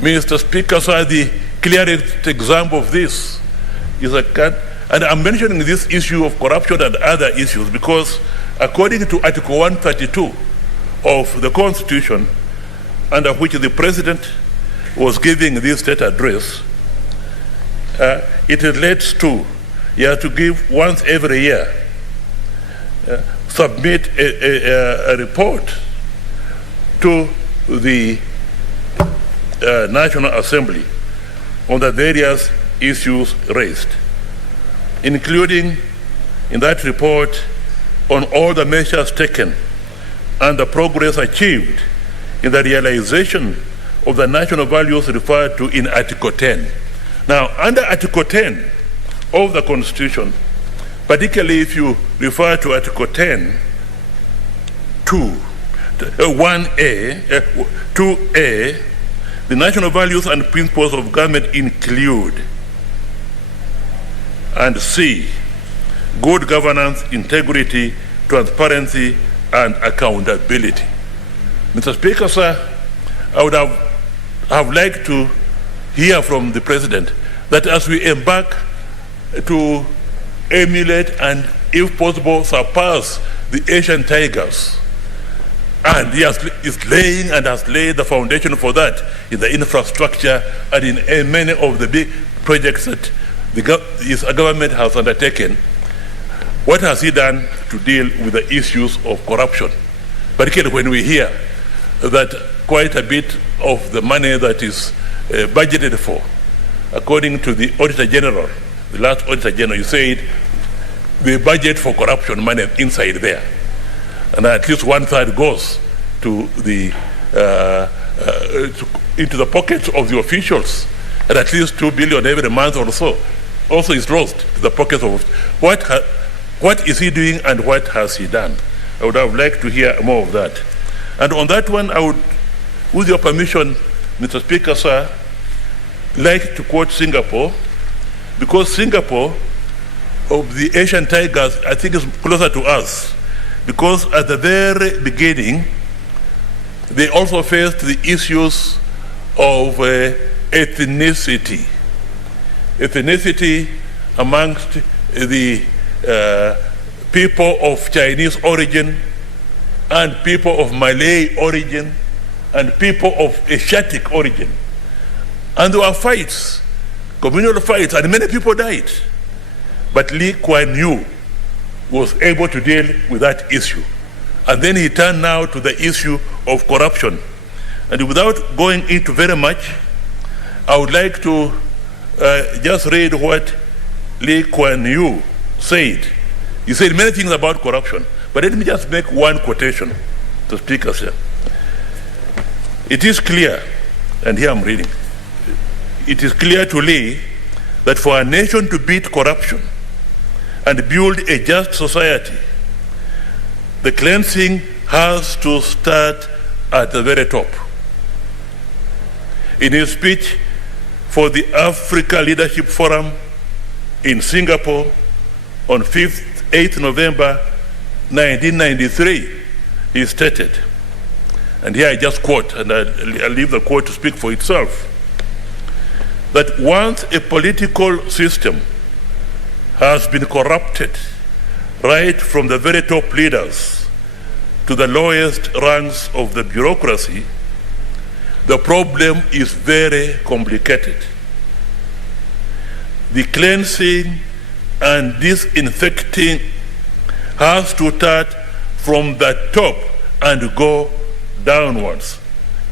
Mr. Speaker, sir, the clearest example of this is and I'm mentioning this issue of corruption and other issues because according to Article 132 of the Constitution, under which the President was giving this state address, it relates to, you have to give once every year, submit a report to the National Assembly on the various issues raised, including in that report on all the measures taken and the progress achieved in the realization of the national values referred to in Article 10. Now, under Article 10 of the Constitution, particularly if you refer to Article 10, 2A, the national values and principles of government include, and C, good governance, integrity, transparency, and accountability. Mr. Speaker, sir, I would have liked to hear from the President that as we embark to emulate and, if possible, surpass the Asian tigers, and he is laying and has laid the foundation for that in the infrastructure and in many of the big projects that his government has undertaken. What has he done to deal with the issues of corruption? Particularly when we hear that quite a bit of the money that is budgeted for, according to the Auditor General, the last Auditor General, you said the budget for corruption money inside there. and at least 1/3 goes to the into the pockets of the officials, and at least 2 billion every month or so also is lost to the pockets of what is he doing and what has he done. I would have liked to hear more of that. And on that one, I would, with your permission, Mr. Speaker, sir, like to quote Singapore, because Singapore, of the Asian tigers, I think is closer to us, because at the very beginning, they also faced the issues of ethnicity. Ethnicity amongst the people of Chinese origin and people of Malay origin and people of Asiatic origin. And there were fights, communal fights, and many people died. But Lee Kuan Yew was able to deal with that issue. And then he turned now to the issue of corruption. And without going into very much, I would like to just read what Lee Kuan Yew said. He said many things about corruption, but let me just make one quotation to Speaker, sir. It is clear, and here I'm reading, it is clear to Lee that for a nation to beat corruption and build a just society, the cleansing has to start at the very top. In his speech for the Africa Leadership Forum in Singapore on 8th November 1993, he stated, and here I just quote, and I'll leave the quote to speak for itself, that once a political system has been corrupted, right from the very top leaders to the lowest ranks of the bureaucracy, the problem is very complicated. The cleansing and disinfecting has to start from the top and go downwards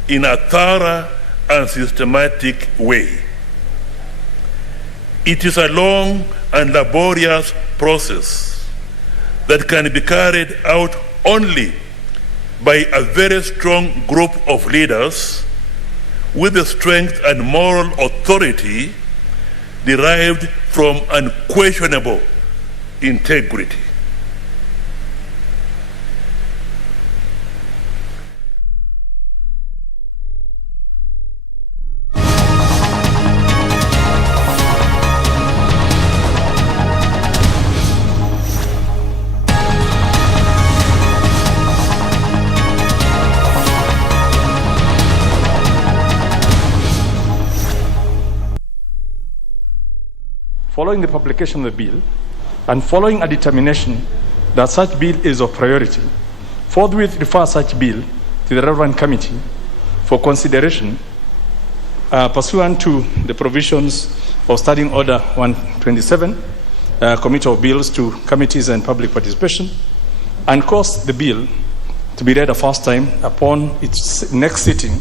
in a thorough and systematic way. It is a long and laborious process that can be carried out only by a very strong group of leaders with the strength and moral authority derived from unquestionable integrity. Following the publication of the bill and following a determination that such bill is of priority, forthwith refer such bill to the relevant committee for consideration pursuant to the provisions of Standing Order 127, Committee of Bills to Committees and Public Participation, and cause the bill to be read a first time upon its next sitting,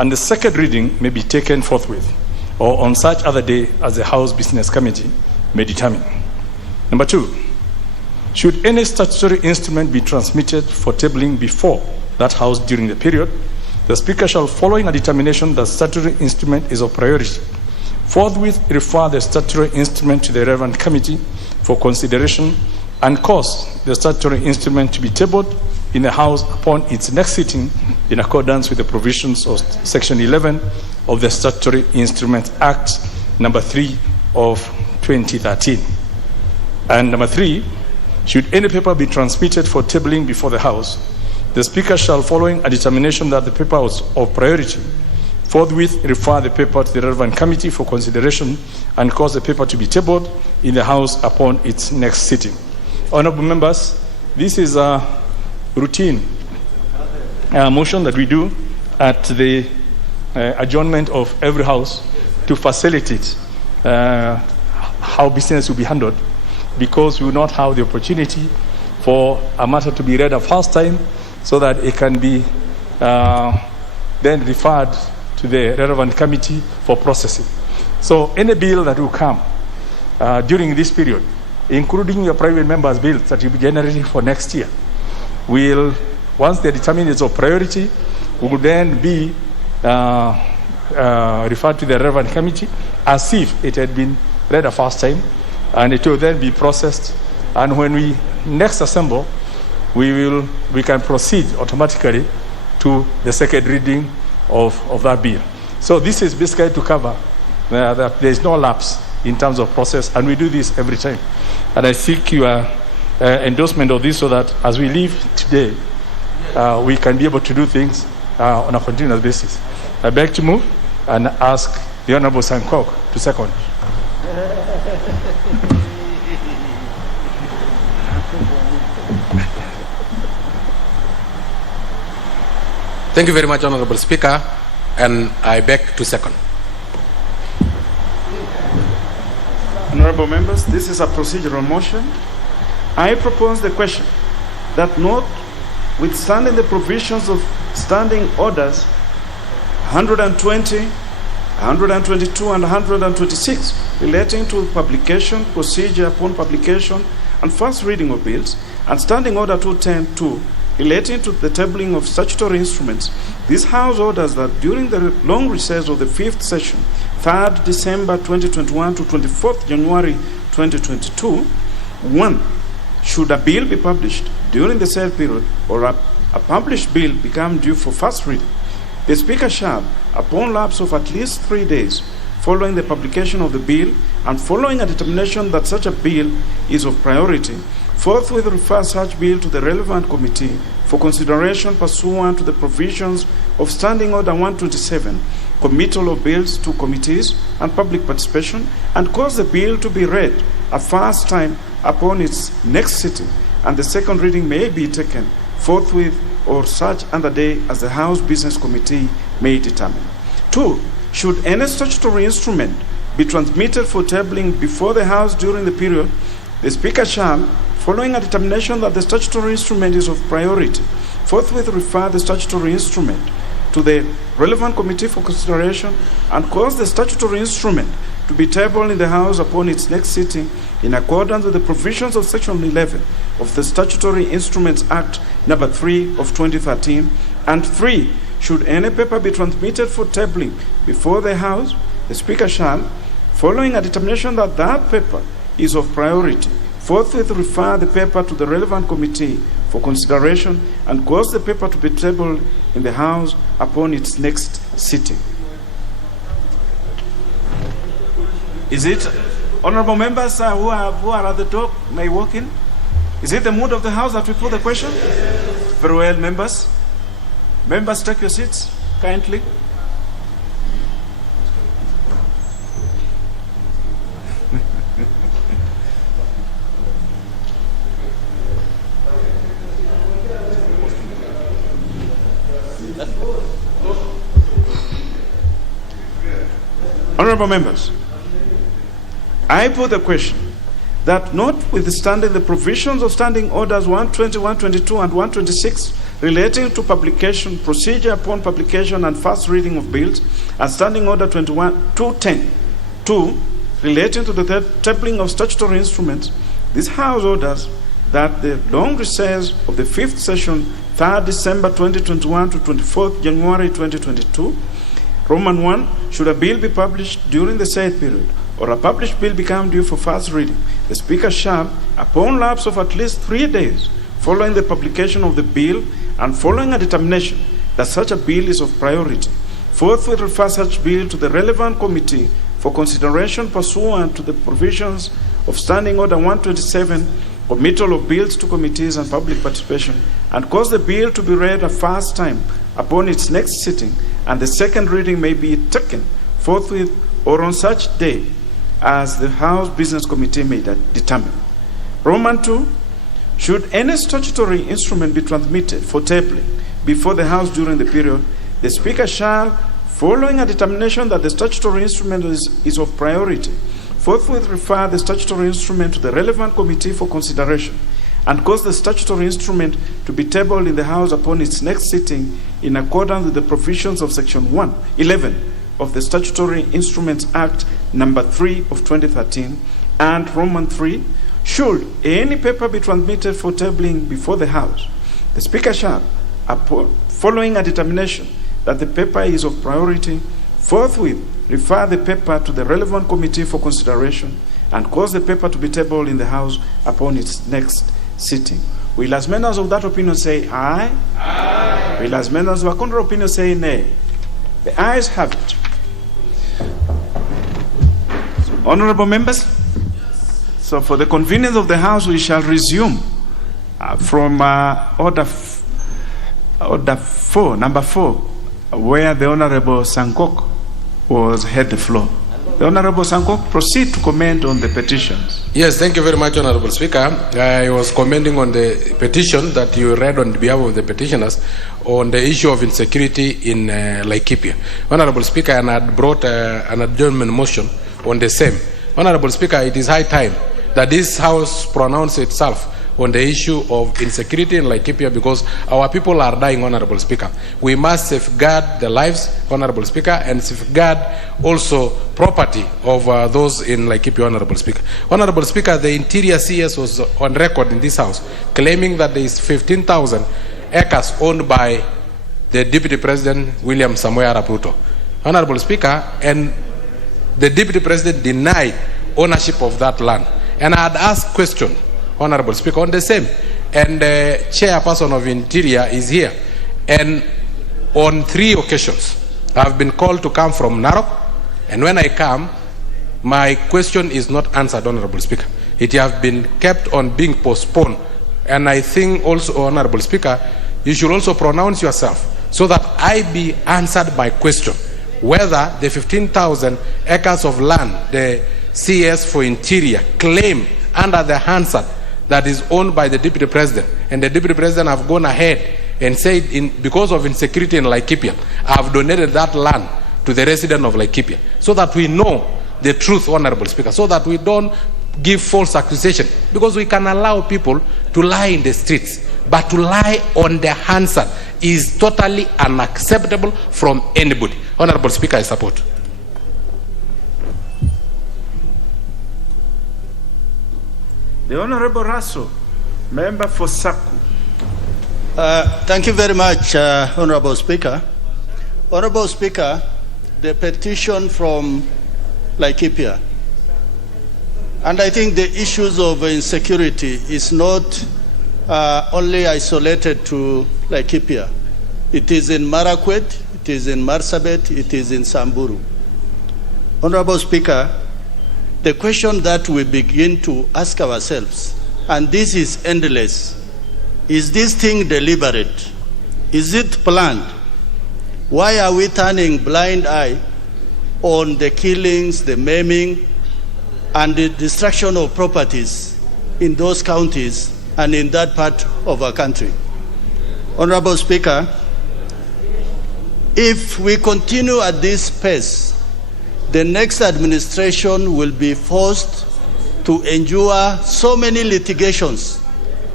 and the second reading may be taken forthwith or on such other day as the House Business Committee may determine. Number 2, should any statutory instrument be transmitted for tabling before that House during the period, the Speaker shall, following a determination that statutory instrument is of priority, forthwith refer the statutory instrument to the relevant committee for consideration and cause the statutory instrument to be tabled in the House upon its next sitting in accordance with the provisions of Section 11 of the Statutory Instruments Act number 3 of 2013. And number 3, should any paper be transmitted for tabling before the House, the Speaker shall, following a determination that the paper was of priority, forthwith refer the paper to the relevant committee for consideration and cause the paper to be tabled in the House upon its next sitting. Honorable members, this is a routine motion that we do at the adjournment of every House to facilitate how business will be handled, because we will not have the opportunity for a matter to be read a first time so that it can be then referred to the relevant committee for processing. So any bill that will come during this period, including your private members' bills that will be generated for next year, once they're determined it's of priority, will then be referred to the relevant committee as if it had been read a first time, and it will then be processed. And when we next assemble, we can proceed automatically to the second reading of that bill. So this is basically to cover that there is no lapse in terms of process, and we do this every time. And I seek your endorsement of this so that as we leave today, we can be able to do things on a continuous basis. I beg to move and ask the Honorable Sankok to second. Thank you very much, Honorable Speaker, and I beg to second. Honorable members, this is a procedural motion. I propose the question that notwithstanding the provisions of standing orders 120, 122, and 126 relating to publication, procedure upon publication, and first reading of bills, and standing order 210-2 relating to the tabling of statutory instruments, this House orders that during the long recess of the 5th session, 3rd December 2021 to 24th January 2022, 1. Should a bill be published during the said period, or a published bill become due for first reading, the Speaker shall, upon lapse of at least 3 days following the publication of the bill and following a determination that such a bill is of priority, forthwith refer such bill to the relevant committee for consideration pursuant to the provisions of Standing Order 127, committal of bills to committees and public participation, and cause the bill to be read a first time upon its next sitting, and the second reading may be taken forthwith or such other day as the House Business Committee may determine. 2. Should any statutory instrument be transmitted for tabling before the House during the period, the Speaker shall, following a determination that the statutory instrument is of priority, forthwith refer the statutory instrument to the relevant committee for consideration and cause the statutory instrument to be tabled in the House upon its next sitting in accordance with the provisions of Section 11 of the Statutory Instruments Act number 3 of 2013. And 3. Should any paper be transmitted for tabling before the House, the Speaker shall, following a determination that that paper is of priority, forthwith refer the paper to the relevant committee for consideration and cause the paper to be tabled in the House upon its next sitting. Is it, honorable members who are at the top may walk in? Is it the mood of the House that we put the question? Very well, members. Members, take your seats, kindly. Honorable members, I put the question that notwithstanding the provisions of Standing Orders 120, 122, and 126 relating to publication, procedure upon publication, and first reading of bills, and Standing Order 210-2 relating to the tabling of statutory instruments, this House orders that the long recess of the 5th session, 3rd December 2021 to 24th January 2022, Roman 1, should a bill be published during the said period, or a published bill become due for first reading, the Speaker shall, upon lapse of at least 3 days following the publication of the bill and following a determination that such a bill is of priority, forthwith refer such bill to the relevant committee for consideration pursuant to the provisions of Standing Order 127, committal of bills to committees and public participation, and cause the bill to be read a first time upon its next sitting, and the second reading may be taken forthwith or on such day as the House Business Committee may determine. Roman 2, should any statutory instrument be transmitted for tabling before the House during the period, the Speaker shall, following a determination that the statutory instrument is of priority, forthwith refer the statutory instrument to the relevant committee for consideration and cause the statutory instrument to be tabled in the House upon its next sitting in accordance with the provisions of Section 11 of the Statutory Instruments Act number 3 of 2013. And Roman 3, should any paper be transmitted for tabling before the House, The Speaker shall, following a determination that the paper is of priority, forthwith refer the paper to the relevant committee for consideration and cause the paper to be tabled in the House upon its next sitting. Will as members of that opinion say aye? Aye. Will as members of a contrary opinion say nay? The ayes have it. So, honorable members, so for the convenience of the House, we shall resume from number 4, where the Honorable Sankok was had the floor. The Honorable Sankok, proceed to comment on the petitions. Yes, thank you very much, Honorable Speaker. I was commenting on the petition that you read on behalf of the petitioners on the issue of insecurity in Laikipia. Honorable Speaker, and I had brought an adjournment motion on the same. Honorable Speaker, it is high time that this House pronounce itself on the issue of insecurity in Laikipia, because our people are dying, Honorable Speaker. We must safeguard the lives, Honorable Speaker, and safeguard also property of those in Laikipia, Honorable Speaker. Honorable Speaker, the Interior CS was on record in this House claiming that there is 15,000 acres owned by the Deputy President William Samoei Arap Ruto. Honorable Speaker, and the Deputy President denied ownership of that land. And I had asked question, Honorable Speaker, on the same. And the chairperson of Interior is here. And on 3 occasions, I've been called to come from Narok. And when I come, my question is not answered, Honorable Speaker. It has been kept on being postponed. And I think also, Honorable Speaker, you should also pronounce yourself so that I be answered my question, whether the 15,000 acres of land the CS for Interior claim under the Hansard that is owned by the Deputy President, and the Deputy President have gone ahead and said, because of insecurity in Laikipia, I have donated that land to the resident of Laikipia, so that we know the truth, Honorable Speaker, so that we don't give false accusation, because we can allow people to lie in the streets, but to lie on the Hansard is totally unacceptable from anybody. Honorable Speaker, I support. The Honorable Rasso, member for Saku. Thank you very much, Honorable Speaker. Honorable Speaker, the petition from Laikipia, and I think the issues of insecurity is not only isolated to Laikipia. It is in Marakwet, it is in Marsabit, it is in Samburu. Honorable Speaker, the question that we begin to ask ourselves, and this is endless, is this thing deliberate? Is it planned? Why are we turning blind eye on the killings, the maiming, and the destruction of properties in those counties and in that part of our country? Honorable Speaker, if we continue at this pace, the next administration will be forced to endure so many litigations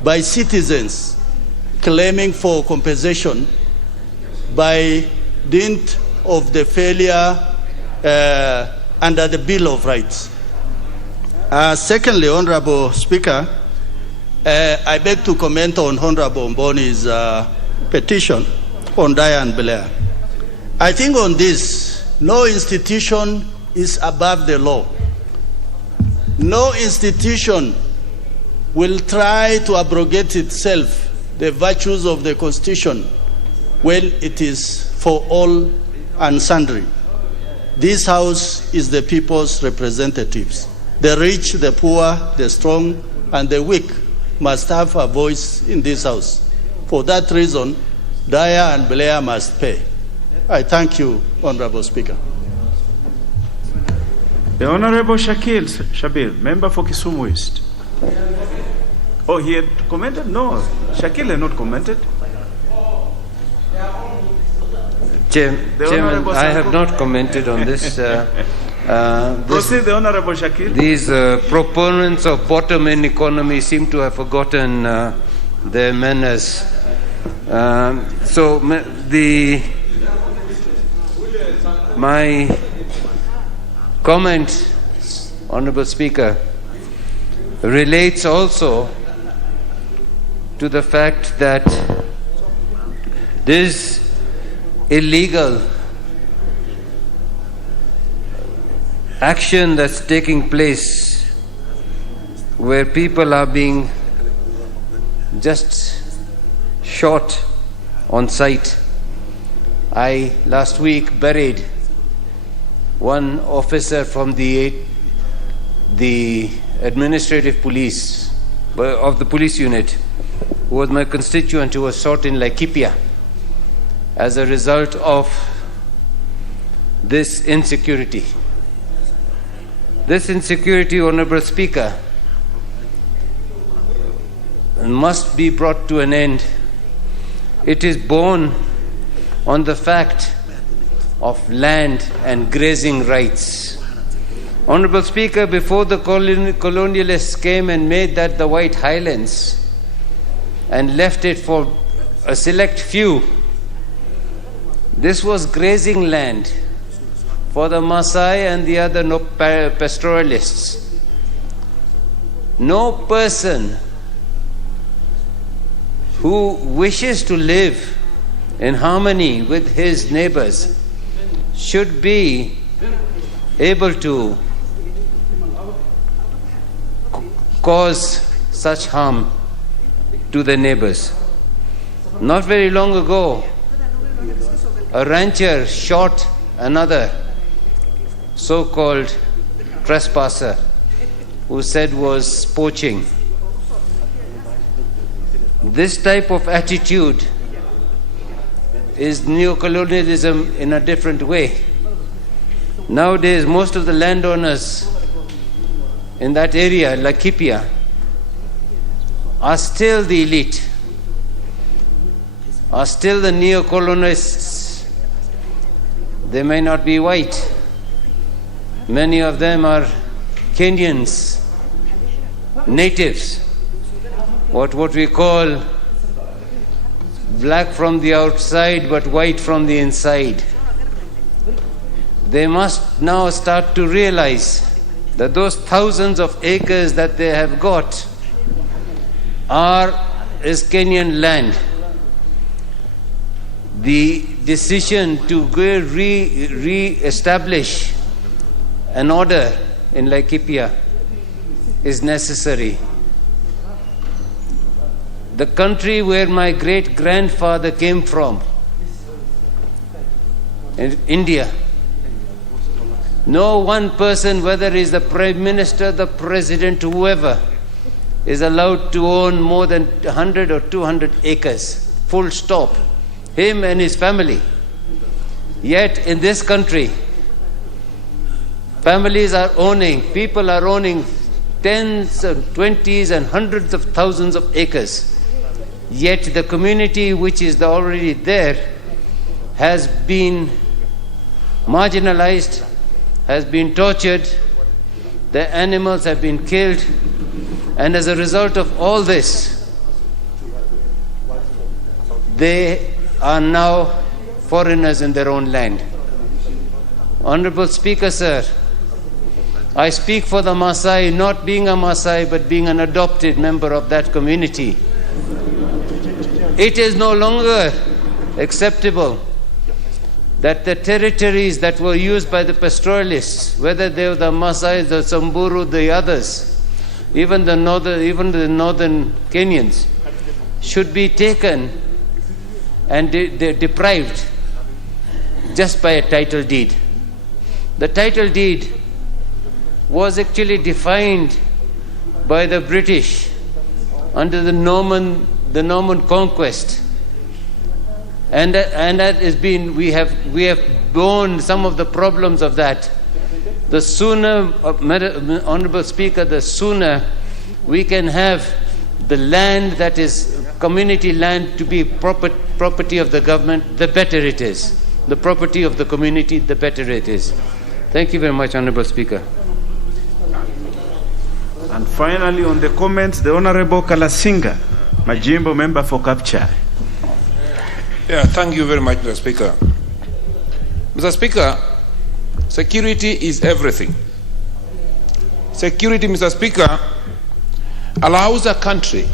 by citizens claiming for compensation by dint of the failure under the Bill of Rights. Secondly, Honorable Speaker, I beg to comment on Honorable Mboni's petition on Diane Blair. I think on this, no institution is above the law. No institution will try to abrogate itself the virtues of the Constitution when it is for all and sundry. This House is the people's representatives. The rich, the poor, the strong, and the weak must have a voice in this House. For that reason, Daya and Blair must pay. I thank you, Honorable Speaker. The Honorable Shakil Shabir, member for Kisumu East. Oh, he had commented? No, Shakil had not commented. Chairman, I have not commented on this. Proceed, the Honorable Shakil. These proponents of bottom-end economy seem to have forgotten their manners. My comment, Honorable Speaker, relates also to the fact that This illegal action that's taking place, where people are being just shot on sight. I last week buried one officer from the administrative police of the police unit, who was my constituent, who was shot in Laikipia as a result of this insecurity. This insecurity, Honorable Speaker, must be brought to an end. It is born on the fact of land and grazing rights. Honorable Speaker, before the colonialists came and made that the White Highlands and left it for a select few, this was grazing land for the Maasai and the other pastoralists. No person who wishes to live in harmony with his neighbors should be able to cause such harm to the neighbors. Not very long ago, a rancher shot another so-called trespasser who said was poaching. This type of attitude is neocolonialism in a different way. Nowadays, most of the landowners in that area, Laikipia, are still the elite, are still the neocolonists. They may not be white. Many of them are Kenyans, natives, what we call black from the outside but white from the inside. They must now start to realize that those thousands of acres that they have got is Kenyan land. The decision to re-establish an order in Laikipia is necessary. The country where my great-grandfather came from, in India, no one person, whether he is the Prime Minister, the President, whoever, is allowed to own more than 100 or 200 acres, full stop, him and his family. Yet in this country, families are owning, people are owning tens and twenties and hundreds of thousands of acres. Yet the community which is already there has been marginalized, has been tortured, the animals have been killed, and as a result of all this, they are now foreigners in their own land. Honorable Speaker, sir, I speak for the Maasai, not being a Maasai, but being an adopted member of that community. It is no longer acceptable that the territories that were used by the pastoralists, whether they were the Maasai, the Samburu, the others, even the northern Kenyans, should be taken and deprived just by a title deed. The title deed was actually defined by the British under the Norman conquest, and that has been, we have borne some of the problems of that. The sooner, Honorable Speaker, the sooner we can have the land that is community land to be property of the government, the better it is. The property of the community, the better it is. Thank you very much, Honorable Speaker. And finally, on the comments, the Honorable Kalasinga, Majimbo member for Kapchai. Yeah, thank you very much, Mr. Speaker. Mr. Speaker, security is everything. Security, Mr. Speaker, allows a country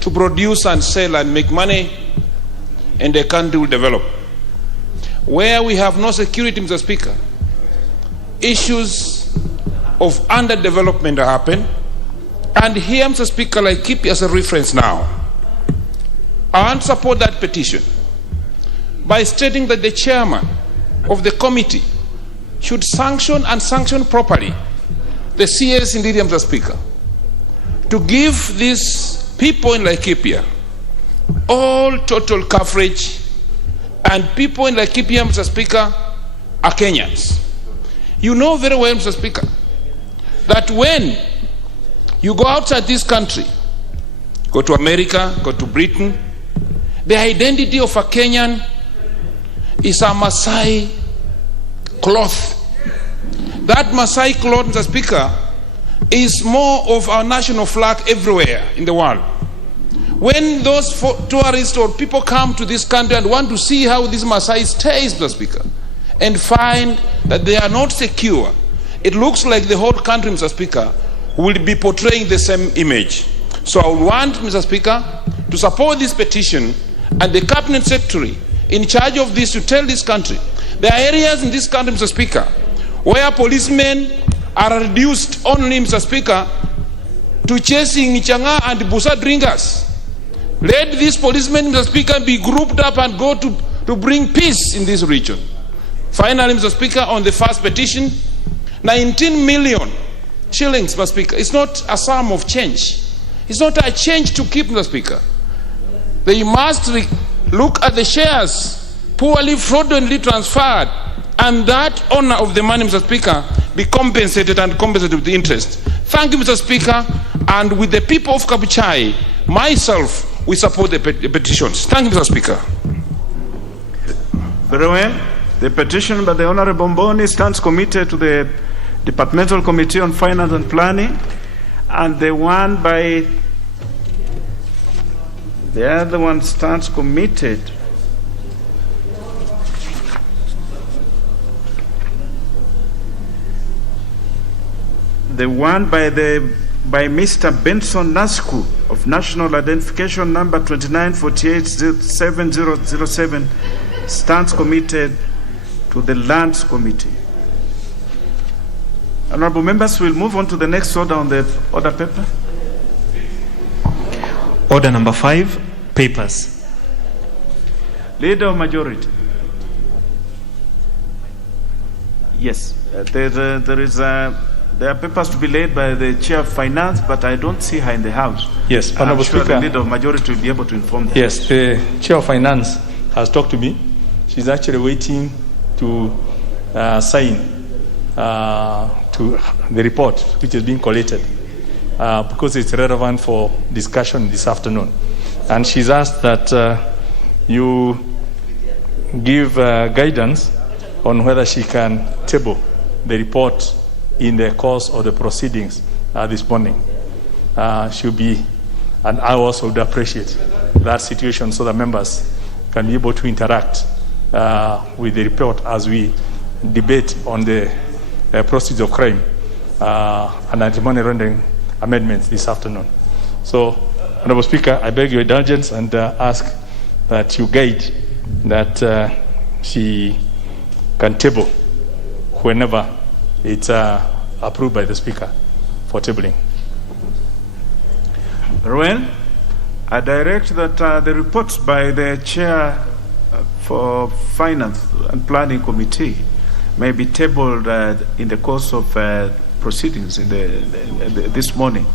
to produce and sell and make money and the country will develop. Where we have no security, Mr. Speaker, issues of underdevelopment happen. And here, Mr. Speaker, I keep as a reference now. I want to support that petition by stating that the chairman of the committee should sanction and sanction properly the CS indeed, Mr. Speaker, to give these people in Laikipia all total coverage, and people in Laikipia, Mr. Speaker, are Kenyans. You know very well, Mr. Speaker, that when you go outside this country, go to America, go to Britain, the identity of a Kenyan is a Maasai cloth. That Maasai cloth, Mr. Speaker, is more of our national flag everywhere in the world. When those tourists or people come to this country and want to see how this Maasai stays, Mr. Speaker, and find that they are not secure, it looks like the whole country, Mr. Speaker, will be portraying the same image. So I would want, Mr. Speaker, to support this petition and the Cabinet Secretary in charge of this to tell this country there are areas in this country, Mr. Speaker, where policemen are reduced only, Mr. Speaker, to chasing Changa and Busa drinkers. Let these policemen, Mr. Speaker, be grouped up and go to bring peace in this region. Finally, Mr. Speaker, on the first petition, 19 million shillings, Mr. Speaker, it's not a sum of change. It's not a change to keep, Mr. Speaker. They must look at the shares poorly, fraudulently transferred, and that owner of the money, Mr. Speaker, be compensated and compensated with the interest. Thank you, Mr. Speaker, and with the people of Kabuchai, myself, we support the petitions. Thank you, Mr. Speaker. Very well. The petition by the Honorable Mboni stands committed to the Departmental Committee on Finance and Planning, and the other one stands committed the one by Mr. Benson Nasku of National Identification Number 29487007 stands committed to the Lands Committee. Honorable members, we'll move on to the next order on the order paper. Order number 5, papers. Leader of Majority. Yes, there are papers to be laid by the Chair of Finance, but I don't see her in the House. Yes, Honorable I'm sure Speaker. The Leader of Majority will be able to inform them. Yes, the Chair of Finance has talked to me. She's actually waiting to sign to the report which is being collated because it's relevant for discussion this afternoon. And she's asked that you give guidance on whether she can table the report in the course of the proceedings this morning. She'll be, and I also would appreciate that situation so that members can be able to interact with the report as we debate on the proceeds of crime and anti-money laundering amendments this afternoon. So, Honorable Speaker, I beg your indulgence and ask that you guide that she can table whenever it's approved by the Speaker for tabling. Well, I direct that the reports by the Chair for Finance and Planning Committee may be tabled in the course of proceedings in this morning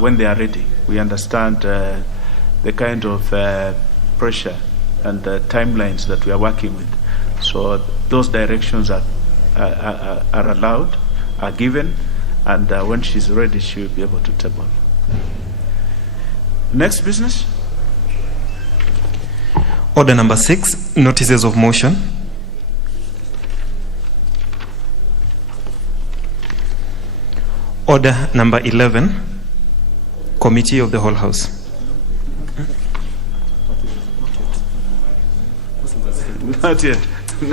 when they are ready. We understand the kind of pressure and timelines that we are working with. So those directions are allowed, are given, and when she's ready, she will be able to table. Next business. Order number 6, notices of motion. Order number 11, Committee of the Whole House. Not yet.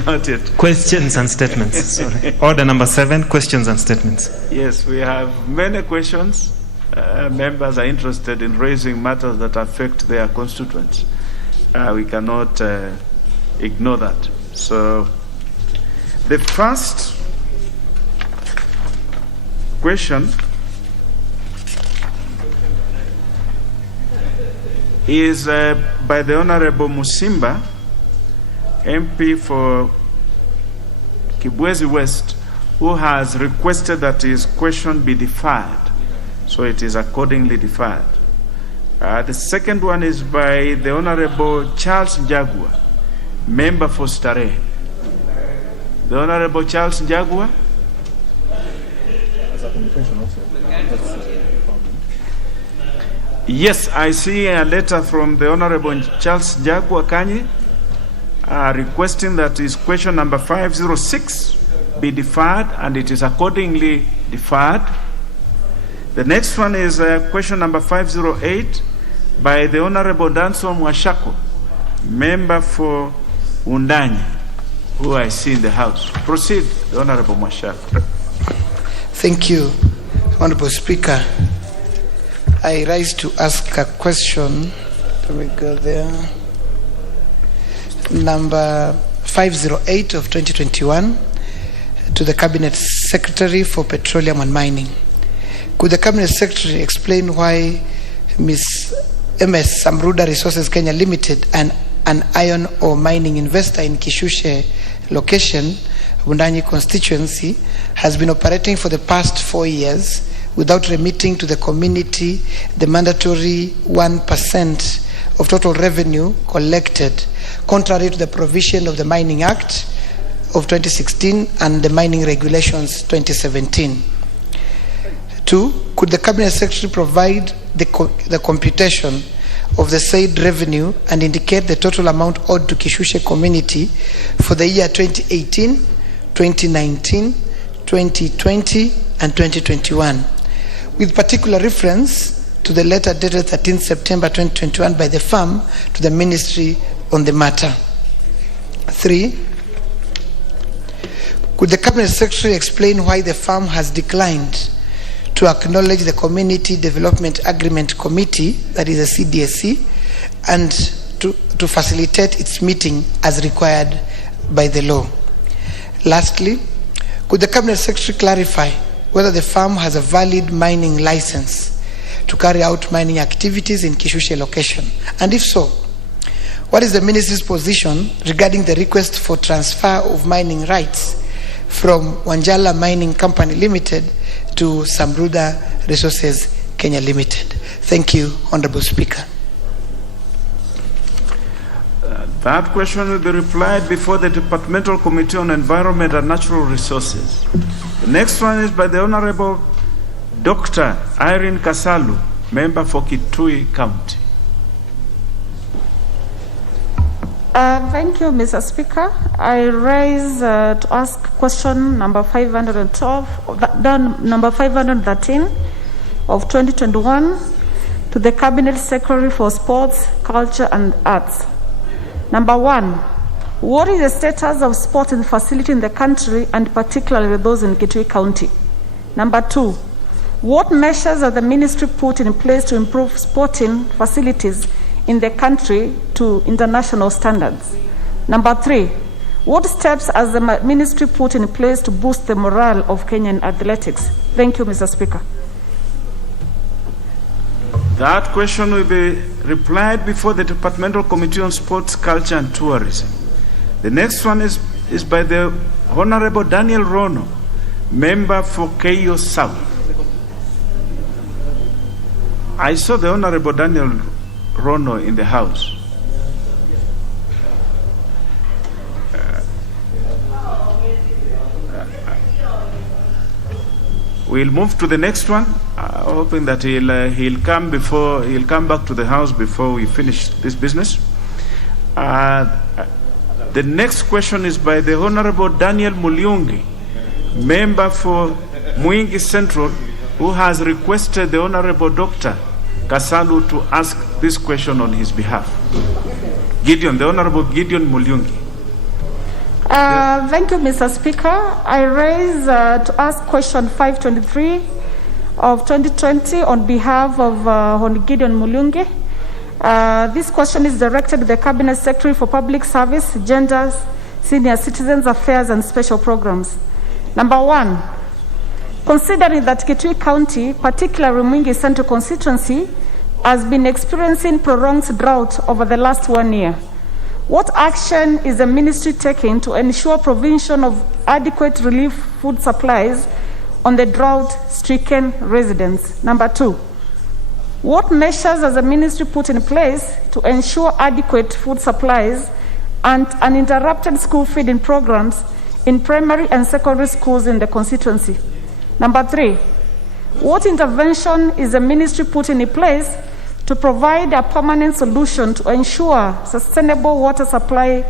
Not yet. Questions and statements. Sorry. Order number 7, questions and statements. Yes, we have many questions. Members are interested in raising matters that affect their constituents. We cannot ignore that. So the first question is by the Honorable Musimba, MP for Kibwezi West, who has requested that his question be deferred. So it is accordingly deferred. The second one is by the Honorable Charles Njagua, member for Starehe. The Honorable Charles Njagua. Yes, I see a letter from the Honorable Charles Njagua Kanye requesting that his question number 506 be deferred, and it is accordingly deferred. The next one is question number 508 by the Honorable Danson Mwashako, member for Undanyi, who I see in the House. Proceed, the Honorable Mwashako. Thank you, Honorable Speaker. I rise to ask a question. Let me go there. Number 508 of 2021 to the Cabinet Secretary for Petroleum and Mining. Could the Cabinet Secretary explain why Ms. MS Samruda Resources Kenya Limited, an iron ore mining investor in Kishushe location, Undanyi constituency, has been operating for the past 4 years without remitting to the community the mandatory 1% of total revenue collected, contrary to the provision of the Mining Act of 2016 and the Mining Regulations 2017. 2, could the Cabinet Secretary provide the computation of the said revenue and indicate the total amount owed to Kishushe community for the year 2018, 2019, 2020, and 2021, with particular reference to the letter dated 13 September 2021 by the firm to the Ministry on the matter. 3, could the Cabinet Secretary explain why the firm has declined to acknowledge the Community Development Agreement Committee, that is a CDSC, and to facilitate its meeting as required by the law? Lastly, could the Cabinet Secretary clarify whether the firm has a valid mining license to carry out mining activities in Kishushe location? And if so, what is the Ministry's position regarding the request for transfer of mining rights from Wanjala Mining Company Limited to Samruda Resources Kenya Limited? Thank you, Honorable Speaker. That question will be replied before the Departmental Committee on Environment and Natural Resources. The next one is by the Honorable Dr. Irene Kasalu, member for Kitui County. Thank you, Mr. Speaker. I rise to ask question number 512, number 513 of 2021 to the Cabinet Secretary for Sports, Culture and Arts. Number 1, what is the status of sporting facility in the country and particularly those in Kitui County? Number 2, what measures are the ministry put in place to improve sporting facilities in the country to international standards? Number 3, what steps has the ministry put in place to boost the morale of Kenyan athletics? Thank you, Mr. Speaker. That question will be replied before the Departmental Committee on Sports, Culture and Tourism. The next one is by the Honorable Daniel Rono, member for Keio South. I saw the Honorable Daniel Rono in the House. We'll move to the next one, hoping that he'll come back to the House before we finish this business. The next question is by the Honorable Daniel Muliungi, member for Mwingi Central, who has requested the Honorable Dr. Kasalu to ask this question on his behalf. The Honorable Gideon Muliungi. Thank you, Mr. Speaker. I raise to ask question 523 of 2020 on behalf of Hon. Gideon Mulungi. This question is directed to the Cabinet Secretary for Public Service, Gender, Senior Citizens Affairs and Special Programs. Number 1, considering that Kitui County, particularly Mwingi Central Constituency, has been experiencing prolonged drought over the last 1 year, what action is the ministry taking to ensure provision of adequate relief food supplies on the drought-stricken residents? Number 2, what measures has the ministry put in place to ensure adequate food supplies and uninterrupted school feeding programs in primary and secondary schools in the constituency? Number 3, what intervention is the ministry putting in place to provide a permanent solution to ensure sustainable water supply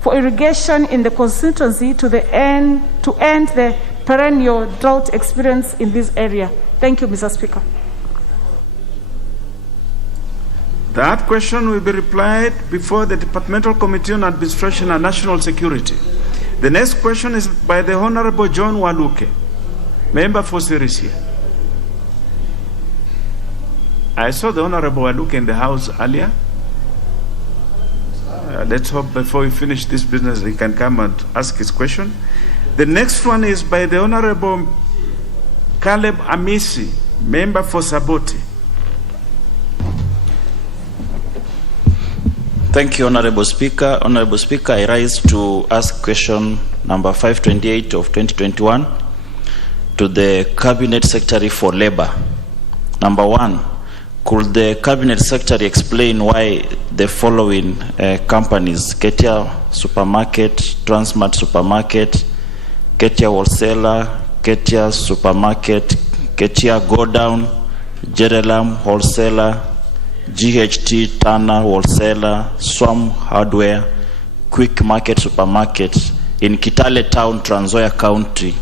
for irrigation in the constituency to end the perennial drought experience in this area? Thank you, Mr. Speaker. That question will be replied before the Departmental Committee on Administration and National Security. The next question is by the Honorable John Waluke, member for Sirisia. I saw the Honorable Waluke in the house earlier. Let's hope before we finish this business he can come and ask his question. The next one is by the Honorable Caleb Amisi, member for Saboti. Thank you, Honorable Speaker. Honorable Speaker, I rise to ask question number 528 of 2021 to the Cabinet Secretary for Labor. Number 1, could the Cabinet Secretary explain why the following companies, Ketia Supermarket, Transmart Supermarket, Ketia Wholesaler, Ketia Supermarket, Ketia Godown, Jerelam Wholesaler, GHT Turner Wholesaler, Swam Hardware, Quick Market Supermarket in Kitale Town, Trans Nzoia County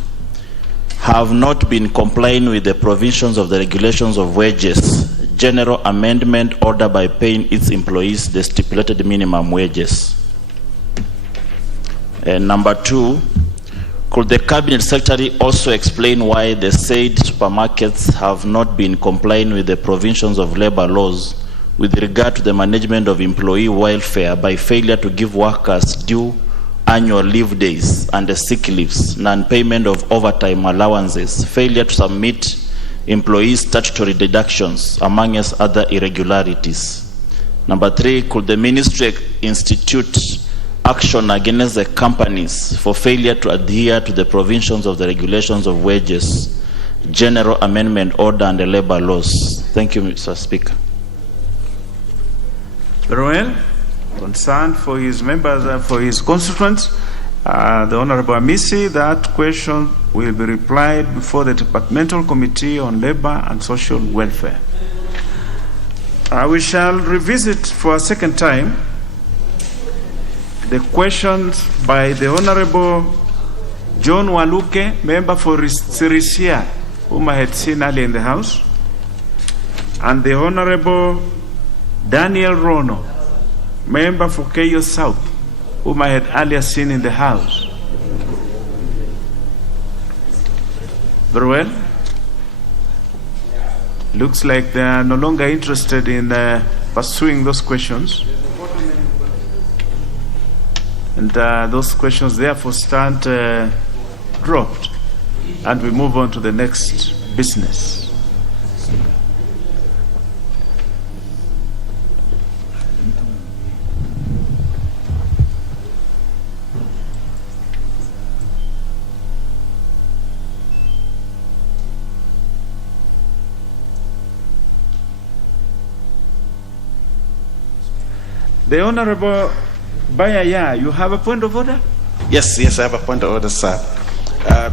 have not been complying with the provisions of the regulations of wages, general amendment order by paying its employees the stipulated minimum wages? Number 2, could the Cabinet Secretary also explain why the said supermarkets have not been complying with the provisions of labor laws with regard to the management of employee welfare by failure to give workers due annual leave days and the sick leaves, non-payment of overtime allowances, failure to submit employees' statutory deductions, among other irregularities? Number 3, could the ministry institute action against the companies for failure to adhere to the provisions of the regulations of wages, general amendment order, and the labor laws? Thank you, Mr. Speaker. Very well. Concerned for his members, for his constituents, the Honorable Amisi, that question will be replied before the Departmental Committee on Labor and Social Welfare. We shall revisit for a second time the questions by the Honorable John Waluke, member for Sirisia, whom I had seen earlier in the House, and the Honorable Daniel Rono, member for Keyo South, whom I had earlier seen in the House. Very well. Looks like they are no longer interested in pursuing those questions. And those questions therefore stand dropped. And we move on to the next business. The Honorable Bayaya, you have a point of order? Yes, I have a point of order, sir.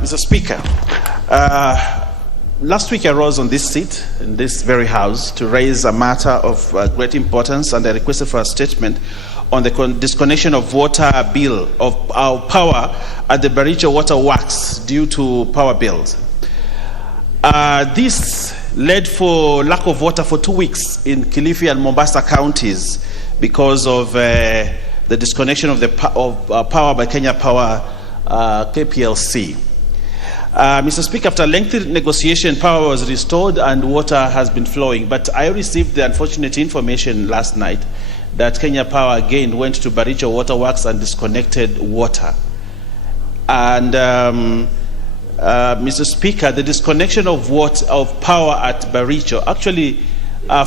Mr. Speaker, last week I rose on this seat, in this very house, to raise a matter of great importance, and I requested for a statement on the disconnection of water bill, of our power at the Baricho Water Works due to power bills. This led for lack of water for 2 weeks in Kilifi and Mombasa counties because of the disconnection of the power by Kenya Power KPLC. Mr. Speaker, after lengthy negotiation, power was restored and water has been flowing. But I received the unfortunate information last night that Kenya Power again went to Baricho Waterworks and disconnected water. And Mr. Speaker, the disconnection of power at Baricho actually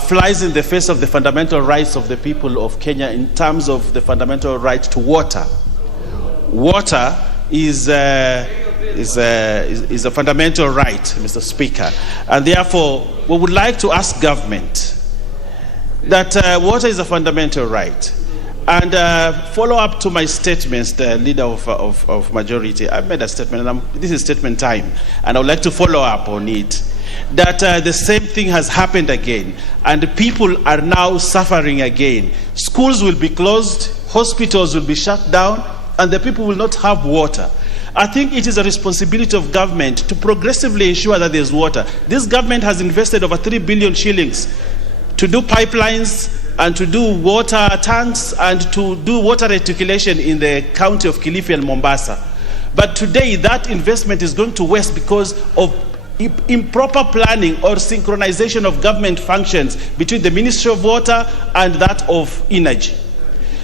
flies in the face of the fundamental rights of the people of Kenya in terms of the fundamental right to water. Water is a fundamental right, Mr. Speaker, and therefore we would like to ask government that water is a fundamental right. And follow up to my statements, the leader of majority. I've made a statement, and this is statement time, and I would like to follow up on it. That the same thing has happened again, and people are now suffering again. Schools will be closed, hospitals will be shut down, and the people will not have water. I think it is a responsibility of government to progressively ensure that there's water. This government has invested over 3 billion shillings to do pipelines and to do water tanks and to do water reticulation in the county of Kilifi and Mombasa. But today that investment is going to waste because of improper planning or synchronization of government functions between the Ministry of Water and that of Energy,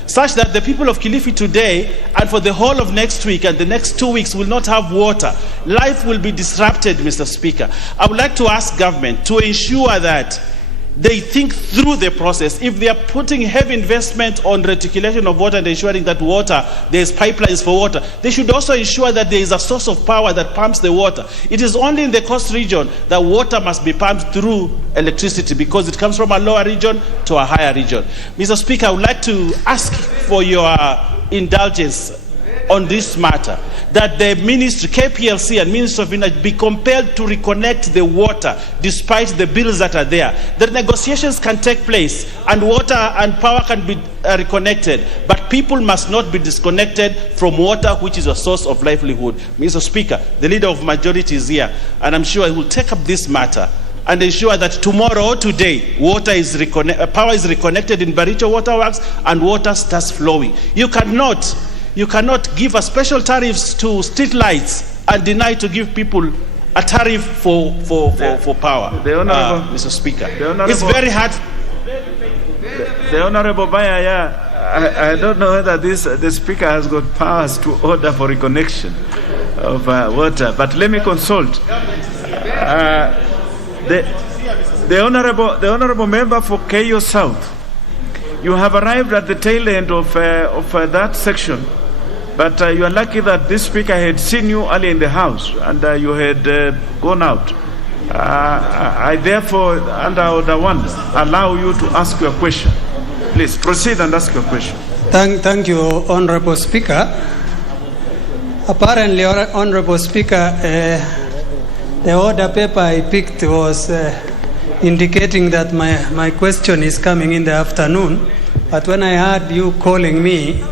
such that the people of Kilifi today and for the whole of next week and the next 2 weeks will not have water. Life will be disrupted, Mr. Speaker. I would like to ask government to ensure that they think through the process. If they are putting heavy investment on reticulation of water and ensuring that there is pipelines for water, they should also ensure that there is a source of power that pumps the water. It is only in the coast region that water must be pumped through electricity because it comes from a lower region to a higher region. Mr. Speaker, I would like to ask for your indulgence on this matter, that the ministry, KPLC and Ministry of Energy be compelled to reconnect the water despite the bills that are there. The negotiations can take place and water and power can be reconnected, but people must not be disconnected from water, which is a source of livelihood. Mr. Speaker, the leader of majority is here, and I'm sure he will take up this matter and ensure that tomorrow or today, power is reconnected in Baricho Waterworks and water starts flowing. You cannot give a special tariffs to street lights and deny to give people a tariff for power. Mr. Speaker, it's very hard. The Honorable Bayaya, I don't know whether the Speaker has got powers to order for reconnection of water, but let me consult. The honorable member for Keio South, you have arrived at the tail end of that section. But you are lucky that this speaker had seen you early in the House and you had gone out. I therefore, under Order 1, allow you to ask your question. Please proceed and ask your question. Thank you, Honorable Speaker. Apparently, Honorable Speaker, the order paper I picked was indicating that my question is coming in the afternoon. But when I heard you calling me,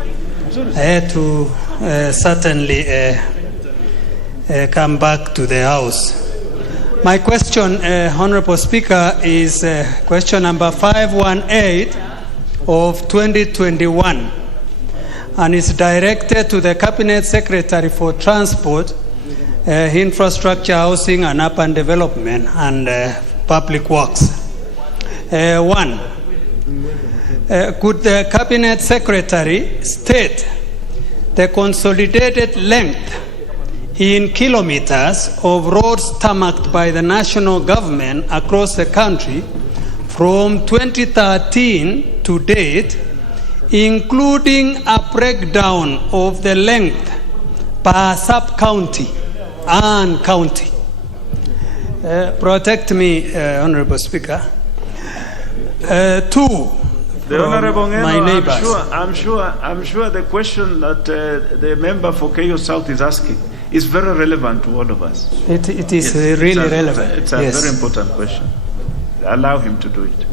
I had to certainly come back to the House. My question, Honorable Speaker, is question number 518 of 2021, and it's directed to the Cabinet Secretary for Transport, Infrastructure, Housing and Urban Development and Public Works. 1. Could the Cabinet Secretary state the consolidated length in kilometers of roads tarmacked by the national government across the country from 2013 to date, including a breakdown of the length per sub-county and county? Protect me, Honorable Speaker. 2. The Honorable my neighbors. I'm sure the question that the member for Keio South is asking is very relevant to all of us. It is really relevant. It's a very important question. Allow him to do it.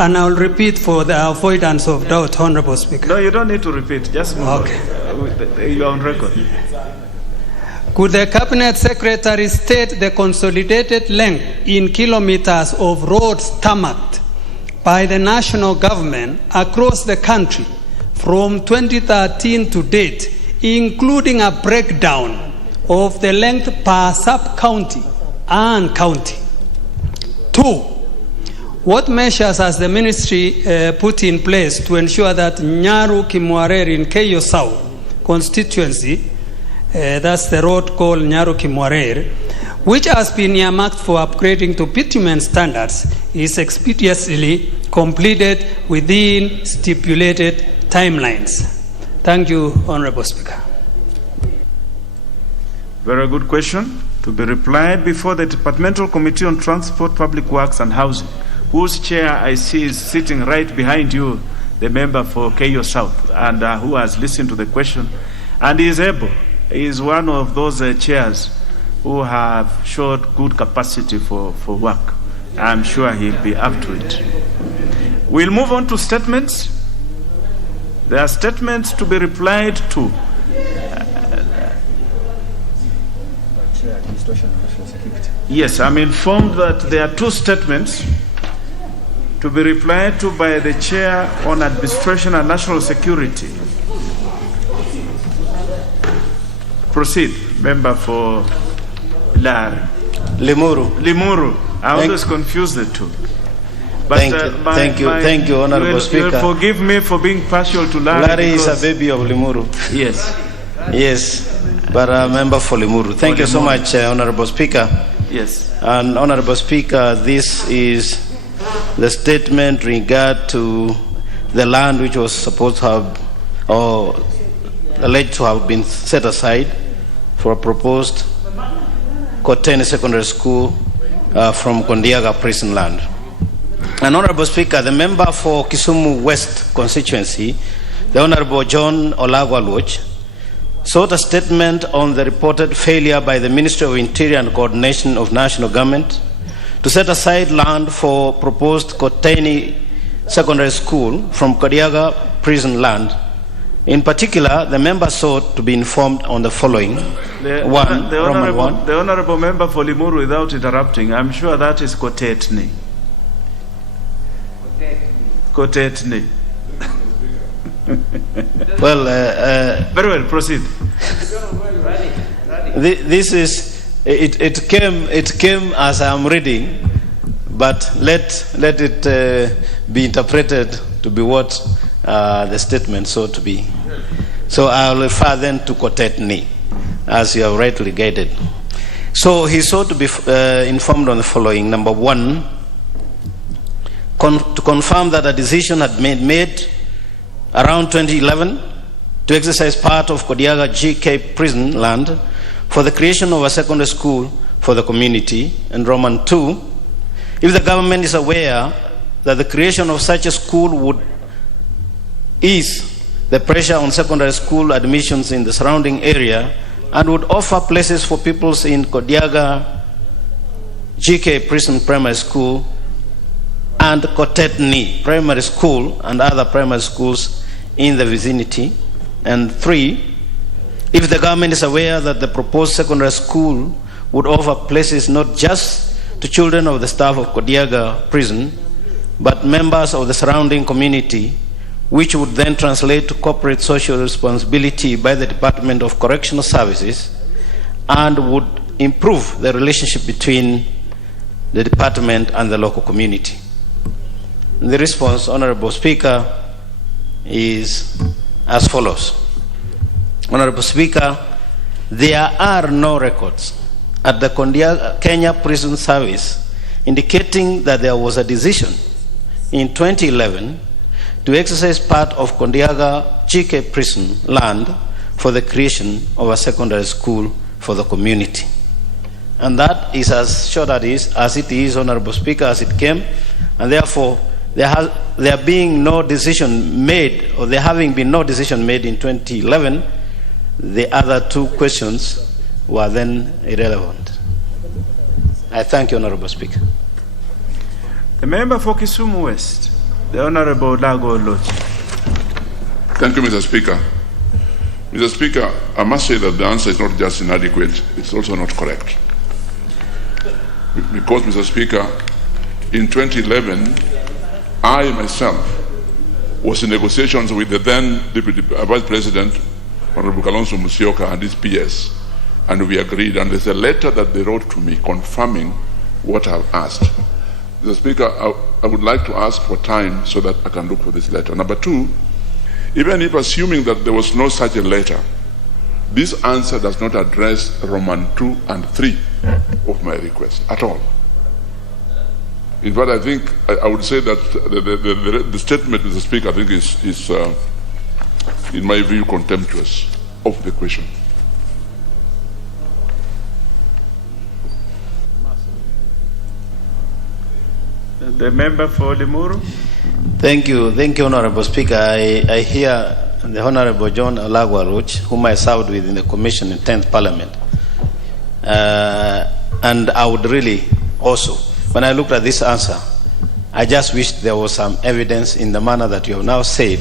And I'll repeat for the avoidance of doubt, Honorable Speaker. No, you don't need to repeat. Just move on. You are on record. Could the Cabinet Secretary state the consolidated length in kilometers of roads tarmacked by the national government across the country from 2013 to date, including a breakdown of the length per sub-county and county. 2, what measures has the ministry put in place to ensure that Nyaru Kimwarer in Keyo South constituency, that's the road called Nyaru Kimwarer, which has been earmarked for upgrading to bitumen standards, is expeditiously completed within stipulated timelines? Thank you, Honorable Speaker. Very good question. To be replied before the Departmental Committee on Transport, Public Works and Housing, whose chair I see is sitting right behind you, the member for Keyo South, and who has listened to the question and is able. He is one of those chairs who have showed good capacity for work. I'm sure he'll be up to it. We'll move on to statements. There are statements to be replied to. Yes, I'm informed that there are 2 statements to be replied to by the Chair on Administration and National Security. Proceed, member for Limuru. I always confuse the two. But, thank you, Honorable Speaker. You will forgive me for being partial to Larry. Larry is a baby of Limuru. Yes. Yes, but a member for Limuru. Thank you so much, Honorable Speaker. Yes. And Honorable Speaker, this is the statement regard to the land which was supposed to have, or alleged to have been set aside for a proposed Koteni Secondary School from Kondiaga prison land. And Honorable Speaker, the member for Kisumu West constituency, the Honorable John Olagwaloch, sought a statement on the reported failure by the Ministry of Interior and Coordination of National Government to set aside land for proposed Koteni Secondary School from Kodiaga prison land. In particular, the member sought to be informed on the following. The honorable member for Limuru, without interrupting, I'm sure that is Kotetni. Kotetni. Well, very well, proceed. This is it came as I'm reading, but let it be interpreted to be what the statement sought to be. So I'll refer then to Kotetni, as you have rightly guided. So he sought to be informed on the following. Number 1, to confirm that a decision had been made around 2011 to exercise part of Kodiaga GK prison land for the creation of a secondary school for the community. And Roman 2, if the government is aware that the creation of such a school would ease the pressure on secondary school admissions in the surrounding area and would offer places for pupils in Kodiaga GK prison primary school and Kotetni primary school and other primary schools in the vicinity. And 3, if the government is aware that the proposed secondary school would offer places not just to children of the staff of Kodiaga prison, but members of the surrounding community, which would then translate to corporate social responsibility by the Department of Correctional Services and would improve the relationship between the department and the local community. The response, Honorable Speaker, is as follows. Honorable Speaker, there are no records at the Kenya Prison Service indicating that there was a decision in 2011 to exercise part of Kondiaga GK prison land for the creation of a secondary school for the community. And that is as short as it is, Honorable Speaker, as it came, and therefore there being no decision made, or there having been no decision made in 2011, the other 2 questions were then irrelevant. I thank you, Honorable Speaker. The member for Kisumu West, the Honorable Lago Lochi. Thank you, Mr. Speaker. Mr. Speaker, I must say that the answer is not just inadequate, it's also not correct. Because, Mr. Speaker, in 2011, I myself was in negotiations with the then Deputy Vice President Honorable Kalonzo Musyoka and his PS, and we agreed. And there's a letter that they wrote to me confirming what I've asked. Mr. Speaker, I would like to ask for time so that I can look for this letter. Number two, even if assuming that there was no such a letter, this answer does not address Roman 2 and 3 of my request at all. In fact, I think I would say that the statement, Mr. Speaker, I think is in my view, contemptuous of the question. The member for Limuru. Thank you, Honorable Speaker. I hear the Honorable John Alagwaruch, whom I served with in the Commission in 10th Parliament. And I would really also, when I looked at this answer, I just wished there was some evidence in the manner that you have now said,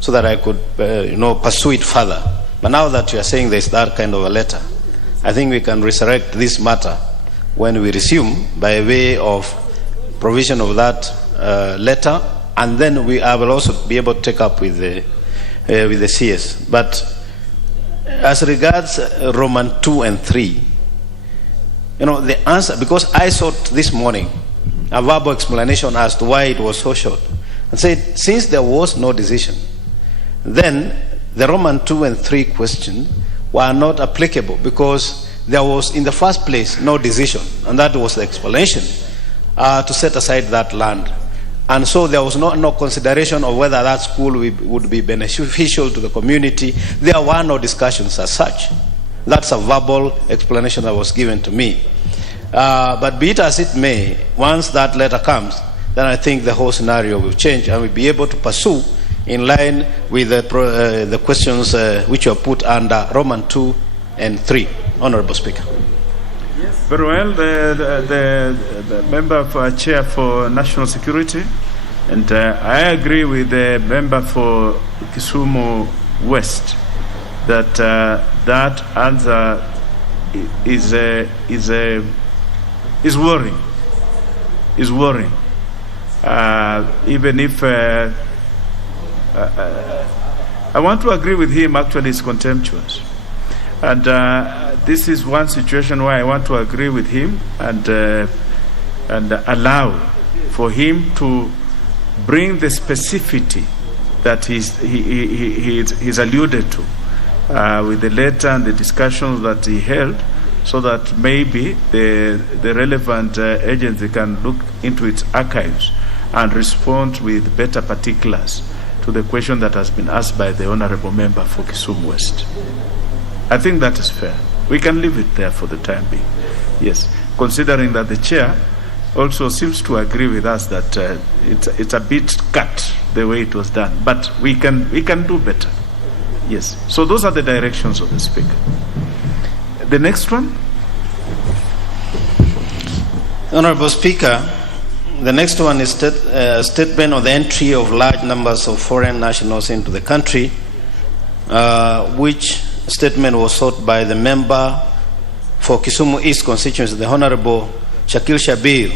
so that I could, pursue it further. But now that you are saying there's that kind of a letter, I think we can resurrect this matter when we resume by way of provision of that letter, and then I will also be able to take up with the CS. But as regards Roman 2 and 3, the answer, because I sought this morning a verbal explanation as to why it was so short, and said since there was no decision, then the Roman 2 and 3 question were not applicable, because there was in the first place no decision, and that was the explanation to set aside that land. And so there was no consideration of whether that school would be beneficial to the community. There were no discussions as such. That's a verbal explanation that was given to me. But be it as it may, once that letter comes, then I think the whole scenario will change, and we'll be able to pursue in line with the questions which were put under Roman 2 and 3. Honorable Speaker. Very well. The member for chair for national security, and I agree with the member for Kisumu West that that answer is worrying. Is worrying. Even if I want to agree with him, actually, it's contemptuous. And this is one situation where I want to agree with him and allow for him to bring the specificity that he's alluded to with the letter and the discussions that he held, so that maybe the relevant agency can look into its archives and respond with better particulars to the question that has been asked by the honorable member for Kisumu West. I think that is fair. We can leave it there for the time being. Yes, considering that the chair also seems to agree with us that it's a bit cut the way it was done, but we can do better. Yes. So those are the directions of the Speaker. The next one. Honorable Speaker, the next one is a statement of the entry of large numbers of foreign nationals into the country, which statement was sought by the member for Kisumu East constituency, the Honorable Shakil Shabir,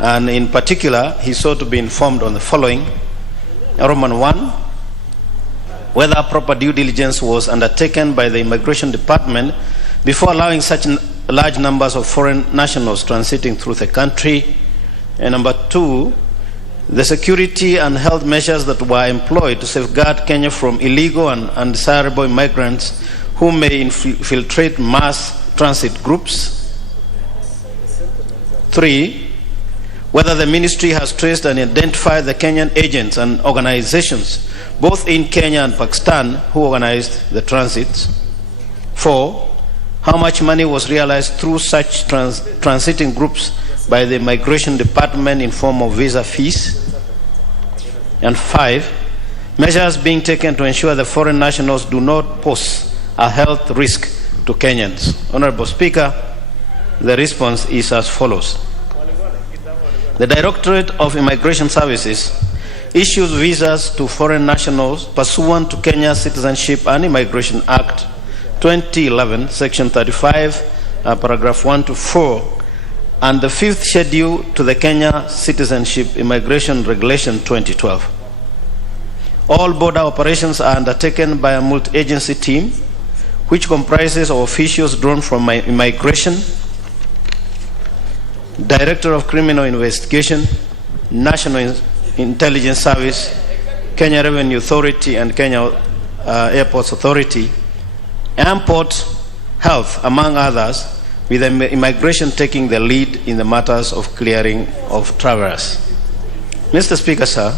and in particular, he sought to be informed on the following. Roman 1, whether proper due diligence was undertaken by the Immigration Department before allowing such large numbers of foreign nationals transiting through the country. And number 2, the security and health measures that were employed to safeguard Kenya from illegal and undesirable immigrants who may infiltrate mass transit groups. 3, whether the ministry has traced and identified the Kenyan agents and organizations, both in Kenya and Pakistan, who organized the transits. 4, how much money was realized through such transiting groups by the Immigration Department in form of visa fees. And 5, measures being taken to ensure the foreign nationals do not pose a health risk to Kenyans. Honorable Speaker, the response is as follows. The Directorate of Immigration Services issues visas to foreign nationals pursuant to Kenya's Citizenship and Immigration Act 2011, Section 35, paragraph 1 to 4, and the 5th schedule to the Kenya Citizenship Immigration Regulation 2012. All border operations are undertaken by a multi-agency team, which comprises of officials drawn from immigration, Director of Criminal Investigation, National Intelligence Service, Kenya Revenue Authority and Kenya Airports Authority, and Port Health, among others, with immigration taking the lead in the matters of clearing of travelers. Mr. Speaker, sir,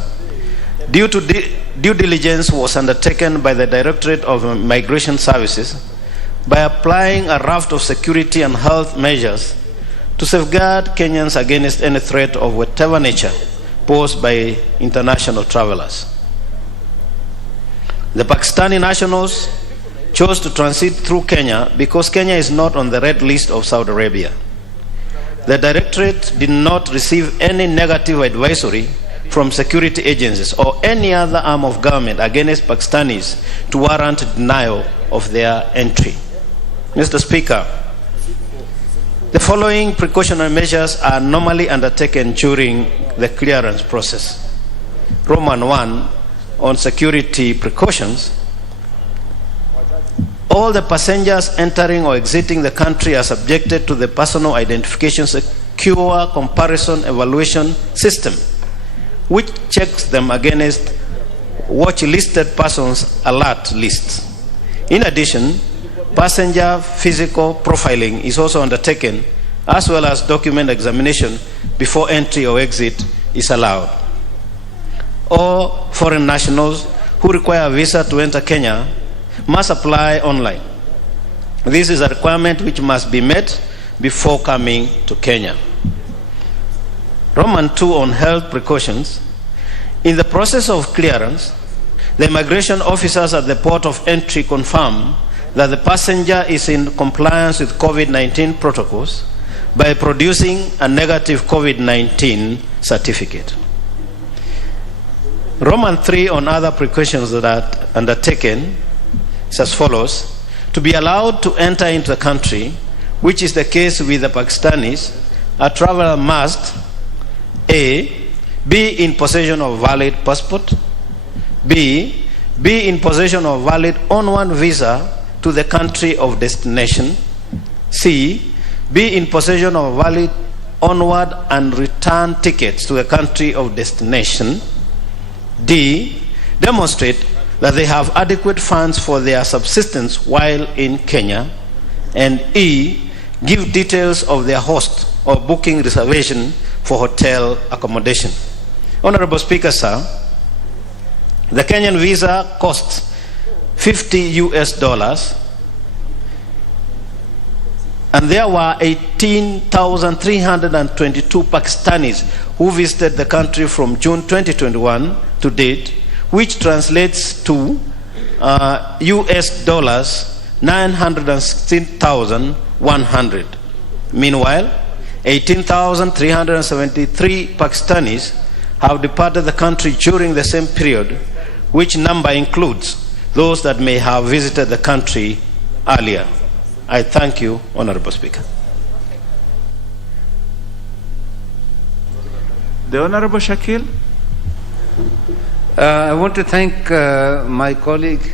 due diligence was undertaken by the Directorate of Immigration Services by applying a raft of security and health measures to safeguard Kenyans against any threat of whatever nature posed by international travelers. The Pakistani nationals chose to transit through Kenya because Kenya is not on the red list of Saudi Arabia. The Directorate did not receive any negative advisory from security agencies or any other arm of government against Pakistanis to warrant denial of their entry. Mr. Speaker, the following precautionary measures are normally undertaken during the clearance process. Roman 1 on security precautions. All the passengers entering or exiting the country are subjected to the personal identification secure comparison evaluation system, which checks them against watch-listed persons alert lists. In addition, passenger physical profiling is also undertaken, as well as document examination before entry or exit is allowed. All foreign nationals who require a visa to enter Kenya must apply online. This is a requirement which must be met before coming to Kenya. Roman 2 on health precautions. In the process of clearance, the immigration officers at the port of entry confirm that the passenger is in compliance with COVID-19 protocols by producing a negative COVID-19 certificate. Roman 3 on other precautions that are undertaken is as follows. To be allowed to enter into the country, which is the case with the Pakistanis, a traveler must A. Be in possession of valid passport. B. Be in possession of valid on-one visa to the country of destination. C. Be in possession of valid onward and return tickets to the country of destination. D. Demonstrate that they have adequate funds for their subsistence while in Kenya. And E. Give details of their host or booking reservation for hotel accommodation. Honorable Speaker, sir, the Kenyan visa costs $50 and there were 18,322 Pakistanis who visited the country from June 2021 to date, which translates to $916,100. Meanwhile, 18,373 Pakistanis have departed the country during the same period, which number includes those that may have visited the country earlier. I thank you, Honorable Speaker. The Honorable Shakil. I want to thank my colleague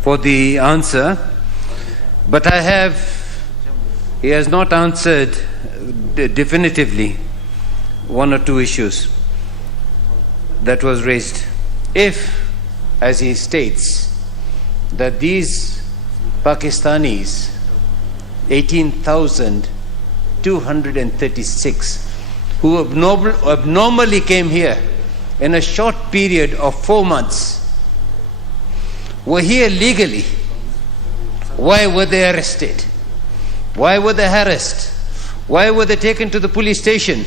for the answer, but he has not answered definitively one or two issues that was raised. If, as he states, that these Pakistanis, 18,236, who abnormally came here in a short period of 4 months, were here legally, why were they arrested? Why were they harassed? Why were they taken to the police station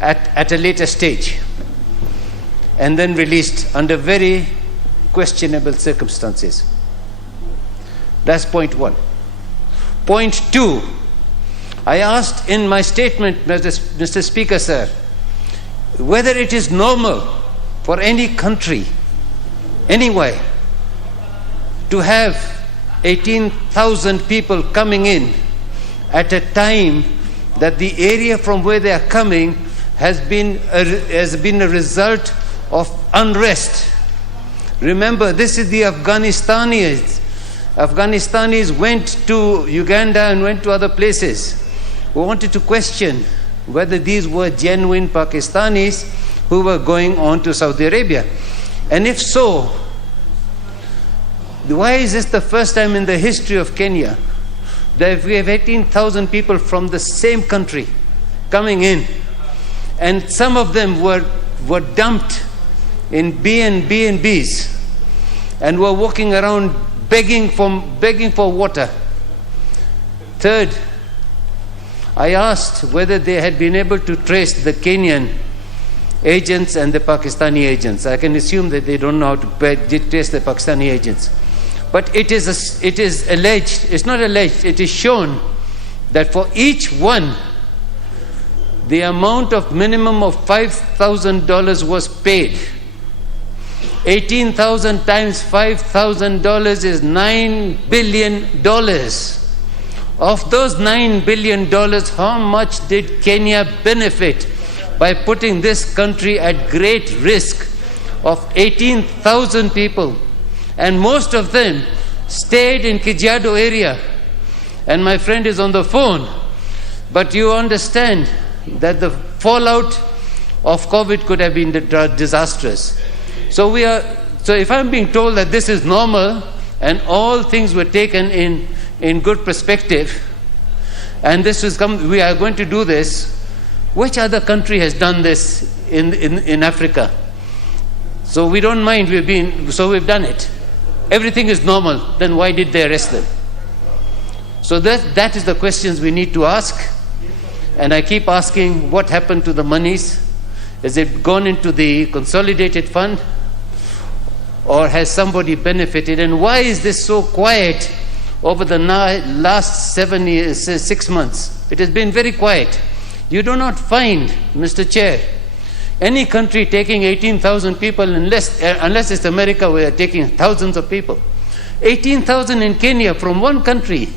at a later stage and then released under very questionable circumstances? That's point one. Point two, I asked in my statement, Mr. Speaker, sir, whether it is normal for any country, anywhere, to have 18,000 people coming in at a time that the area from where they are coming has been a result of unrest, Remember, this is the Afghanis. Afghanis went to Uganda and went to other places. We wanted to question whether these were genuine Pakistanis who were going on to Saudi Arabia. And if so, why is this the first time in the history of Kenya that we have 18,000 people from the same country coming in, and some of them were dumped in B&Bs and were walking around begging for water? Third, I asked whether they had been able to trace the Kenyan agents and the Pakistani agents. I can assume that they don't know how to trace the Pakistani agents. But it is alleged, it's not alleged, it is shown that for each one, the amount of minimum of $5,000 was paid. 18,000 times $5,000 is $9 billion. Of those $9 billion, how much did Kenya benefit by putting this country at great risk of 18,000 people? And most of them stayed in Kajiado area. And my friend is on the phone. But you understand that the fallout of COVID could have been disastrous. So if I'm being told that this is normal and all things were taken in good perspective, and we are going to do this, which other country has done this in Africa? So we don't mind, we've done it. Everything is normal, then why did they arrest them? So that is the questions we need to ask. And I keep asking, what happened to the monies? Has it gone into the consolidated fund? Or has somebody benefited? And why is this so quiet over the last 6 months? It has been very quiet. You do not find, Mr. Chair, any country taking 18,000 people, unless it's America, where they are taking thousands of people. 18,000 in Kenya from one country.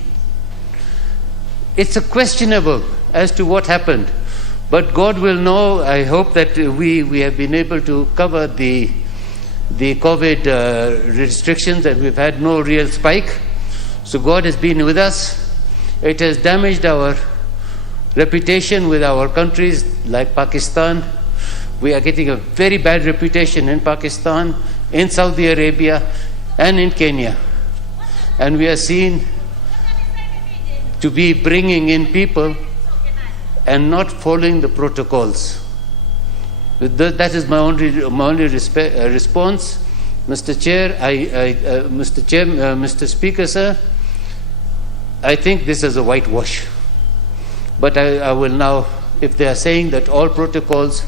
It's questionable as to what happened. But God will know. I hope that we have been able to cover the COVID restrictions, and we've had no real spike. So God has been with us. It has damaged our reputation with our countries like Pakistan. We are getting a very bad reputation in Pakistan, in Saudi Arabia, and in Kenya. And we are seen to be bringing in people and not following the protocols. That is my only response, Mr. Chair. Mr. Speaker, sir, I think this is a whitewash. But I will now, if they are saying that all protocols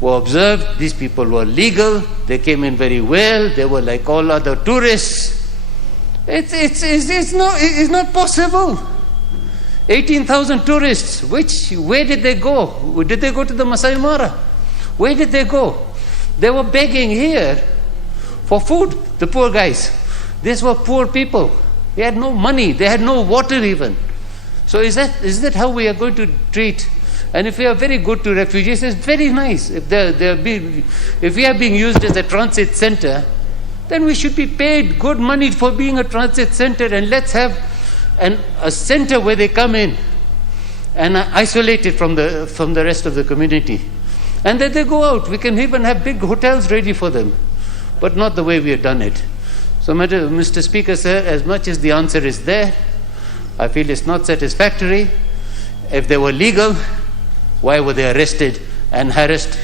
were observed, these people were legal, they came in very well, they were like all other tourists, it's not possible. 18,000 tourists, where did they go? Did they go to the Masai Mara? Where did they go? They were begging here for food, the poor guys. These were poor people. They had no money, they had no water even. So is that how we are going to treat? And if we are very good to refugees, it's very nice. If we are being used as a transit center, then we should be paid good money for being a transit center, and let's have a center where they come in and are isolated from the rest of the community. And then they go out. We can even have big hotels ready for them, but not the way we have done it. So, Mr. Speaker, sir, as much as the answer is there, I feel it's not satisfactory. If they were legal, why were they arrested and harassed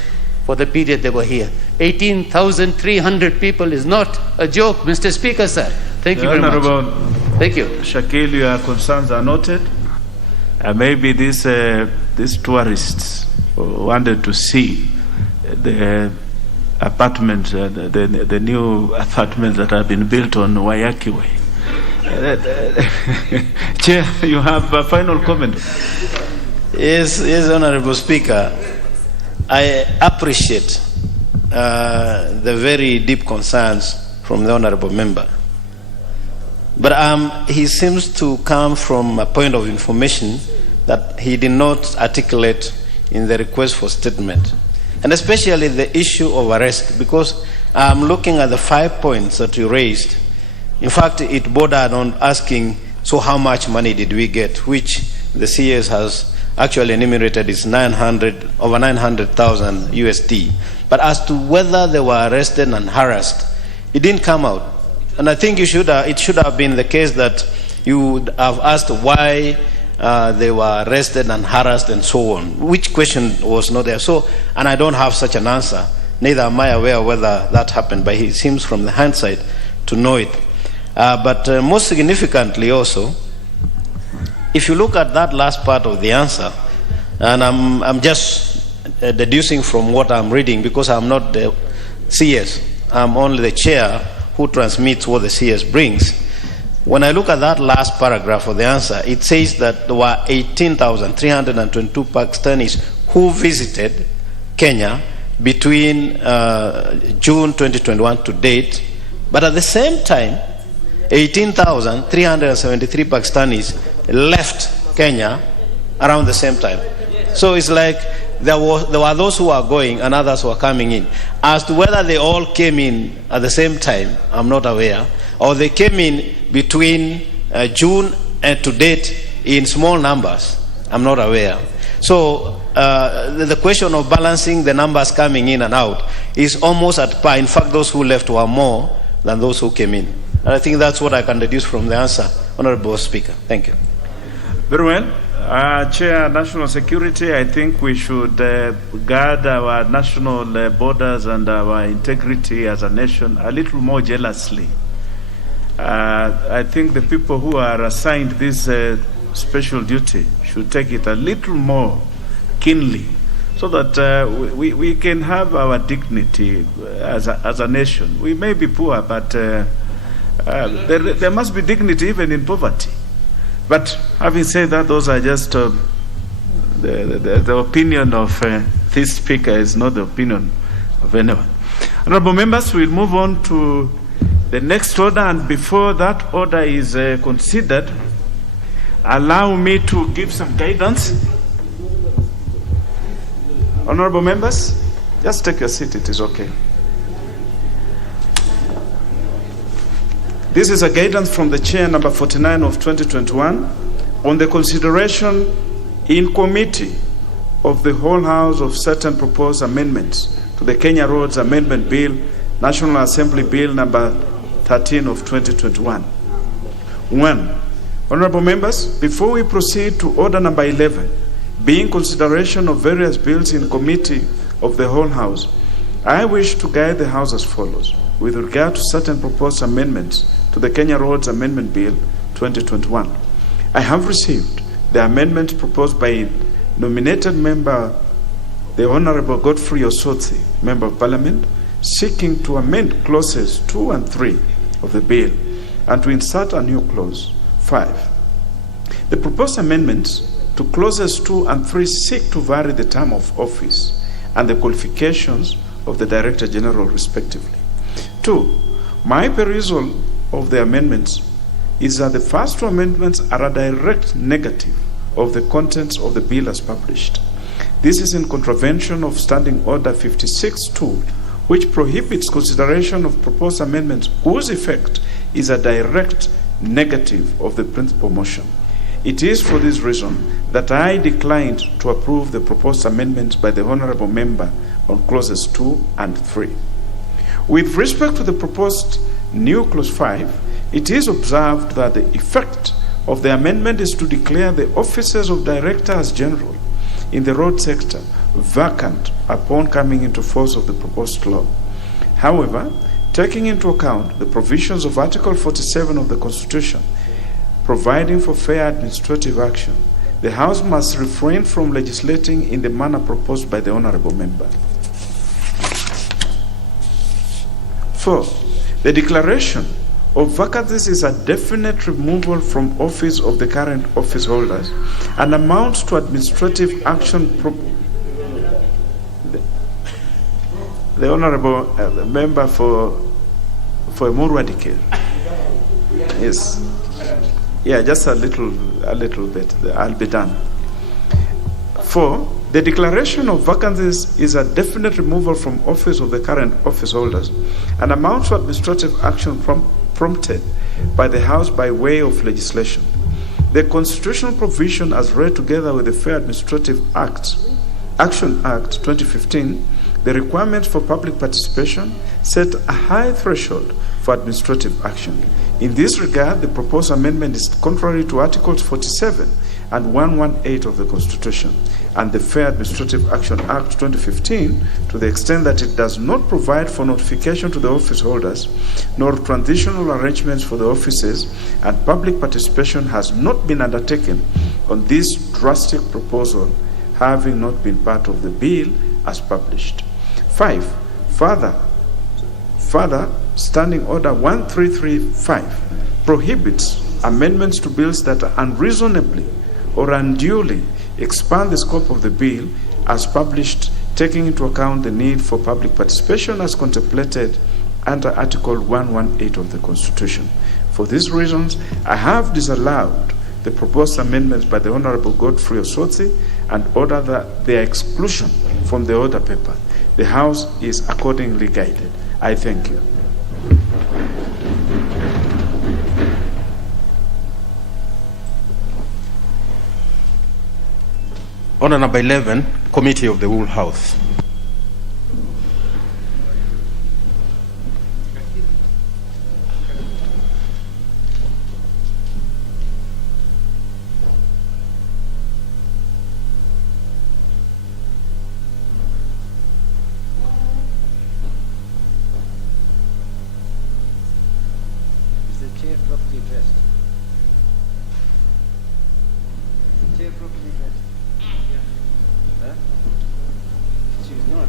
for the period they were here? 18,300 people is not a joke, Mr. Speaker, sir. Thank you very much. Thank you. Shakil, your concerns are noted. Maybe these tourists wanted to see the apartments, the new apartments that have been built on Wayaki Way. Chair, you have a final comment. Yes, Honorable Speaker. I appreciate the very deep concerns from the Honorable Member. But he seems to come from a point of information that he did not articulate in the request for statement. And especially the issue of arrest, because I'm looking at the 5 points that you raised. In fact, it bordered on asking, so how much money did we get, which the CS has actually enumerated is over 900,000 USD. But as to whether they were arrested and harassed, it didn't come out. And I think it should have been the case that you would have asked why they were arrested and harassed and so on, which question was not there. So, and I don't have such an answer. Neither am I aware whether that happened, but he seems from the hindsight to know it. But most significantly also, if you look at that last part of the answer, and I'm just deducing from what I'm reading because I'm not the CS, I'm only the chair who transmits what the CS brings. When I look at that last paragraph of the answer, it says that there were 18,322 Pakistanis who visited Kenya between June 2021 to date, but at the same time, 18,373 Pakistanis left Kenya around the same time. So it's like there were those who were going and others who were coming in. As to whether they all came in at the same time, I'm not aware, or they came in between June and to date in small numbers, I'm not aware. So the question of balancing the numbers coming in and out is almost at par. In fact, those who left were more than those who came in. And I think that's what I can deduce from the answer, Honorable Speaker. Thank you. Very well. Chair, National Security, I think we should guard our national borders and our integrity as a nation a little more jealously. I think the people who are assigned this special duty should take it a little more keenly so that we can have our dignity as a nation. We may be poor, but there must be dignity even in poverty. But having said that, those are just the opinion of this speaker is not the opinion of anyone. Honorable members, we'll move on to the next order, and before that order is considered, allow me to give some guidance. Honorable members, just take your seat, it is okay. This is a guidance from the Chair number 49 of 2021 on the consideration in committee of the whole House of certain proposed amendments to the Kenya Roads Amendment Bill, National Assembly Bill number 13 of 2021. 1. Honorable members, before we proceed to order number 11, being consideration of various bills in committee of the whole House, I wish to guide the House as follows. With regard to certain proposed amendments to the Kenya Roads Amendment Bill 2021, I have received the amendments proposed by nominated member, the Honorable Godfrey Osotsi, Member of Parliament, seeking to amend clauses 2 and 3 of the bill and to insert a new clause 5. The proposed amendments to clauses 2 and 3 seek to vary the term of office and the qualifications of the Director General respectively. 2. My perusal of the amendments is that the first two amendments are a direct negative of the contents of the bill as published. This is in contravention of Standing Order 56-2, which prohibits consideration of proposed amendments whose effect is a direct negative of the principal motion. It is for this reason that I declined to approve the proposed amendments by the Honorable Member on clauses 2 and 3. With respect to the proposed new clause 5, it is observed that the effect of the amendment is to declare the offices of Directors General in the road sector vacant upon coming into force of the proposed law. However, taking into account the provisions of Article 47 of the Constitution, providing for fair administrative action, the House must refrain from legislating in the manner proposed by the Honorable Member. 4. The declaration of vacancies is a definite removal from office of the current office holders and amounts to administrative action. The Honorable Member for Murwadike. Yes. Yeah, just a little bit. I'll be done. 4. The declaration of vacancies is a definite removal from office of the current office holders and amounts to administrative action prompted by the House by way of legislation. The constitutional provision, as read together with the Fair Administrative Action Act 2015, the requirements for public participation set a high threshold for administrative action. In this regard, the proposed amendment is contrary to Articles 47 and 118 of the Constitution and the Fair Administrative Action Act 2015 to the extent that it does not provide for notification to the office holders nor transitional arrangements for the offices, and public participation has not been undertaken on this drastic proposal, having not been part of the bill as published. 5. Further, Standing Order 1335 prohibits amendments to bills that unreasonably or unduly expand the scope of the bill as published, taking into account the need for public participation as contemplated under Article 118 of the Constitution. For these reasons, I have disallowed the proposed amendments by the Honorable Godfrey Osotsi and order their exclusion from the order paper. The House is accordingly guided. I thank you. Order number 11, Committee of the Whole House. Is the chair properly dressed? Is the chair properly dressed? Huh? She's not.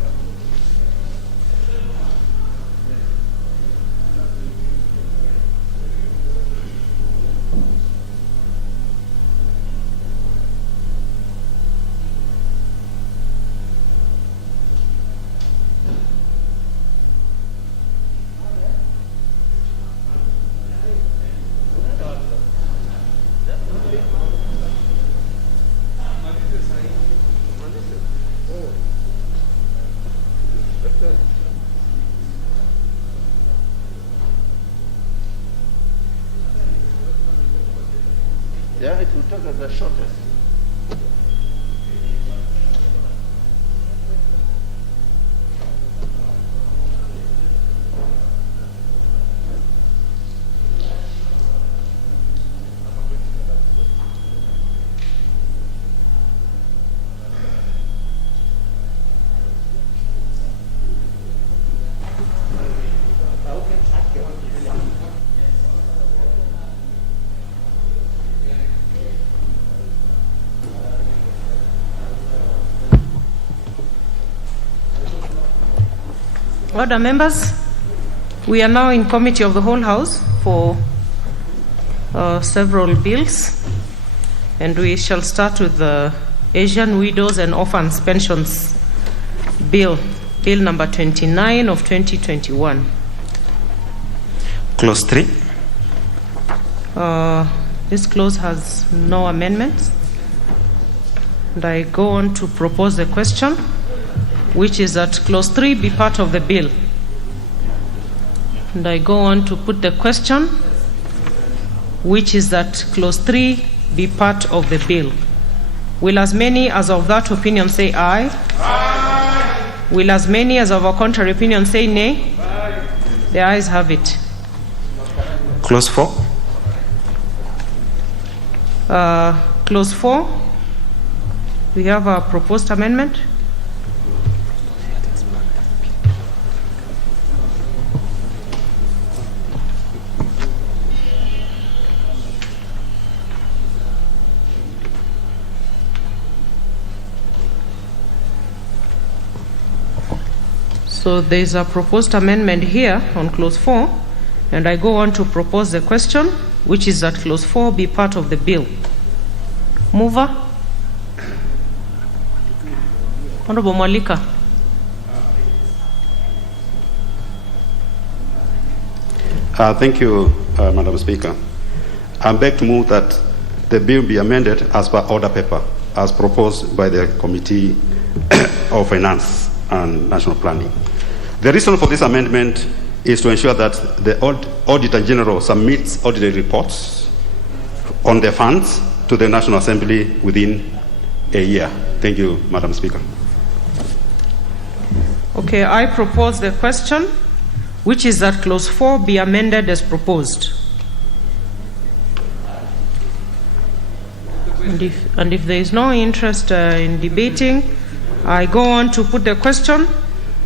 Yeah, it will take the shortest. Order, members. We are now in Committee of the Whole House for several bills, and we shall start with the Asian Widows and Orphans Pensions Bill, Bill number 29 of 2021. Clause 3. This clause has no amendments. And I go on to propose the question, which is that clause 3 be part of the bill. And I go on to put the question, which is that clause 3 be part of the bill. Will as many as of that opinion say aye? Aye. Will as many as of a contrary opinion say nay? Aye. The ayes have it. Clause 4. Clause 4, we have a proposed amendment. So there is a proposed amendment here on clause 4, and I go on to propose the question, which is that clause 4 be part of the bill. Mover? Honorable Mwalika. Thank you, Madam Speaker. I beg to move that the bill be amended as per order paper, as proposed by the Committee of Finance and National Planning. The reason for this amendment is to ensure that the Auditor General submits audited reports on the funds to the National Assembly within a year. Thank you, Madam Speaker. Okay, I propose the question, which is that clause 4 be amended as proposed. And if there is no interest in debating, I go on to put the question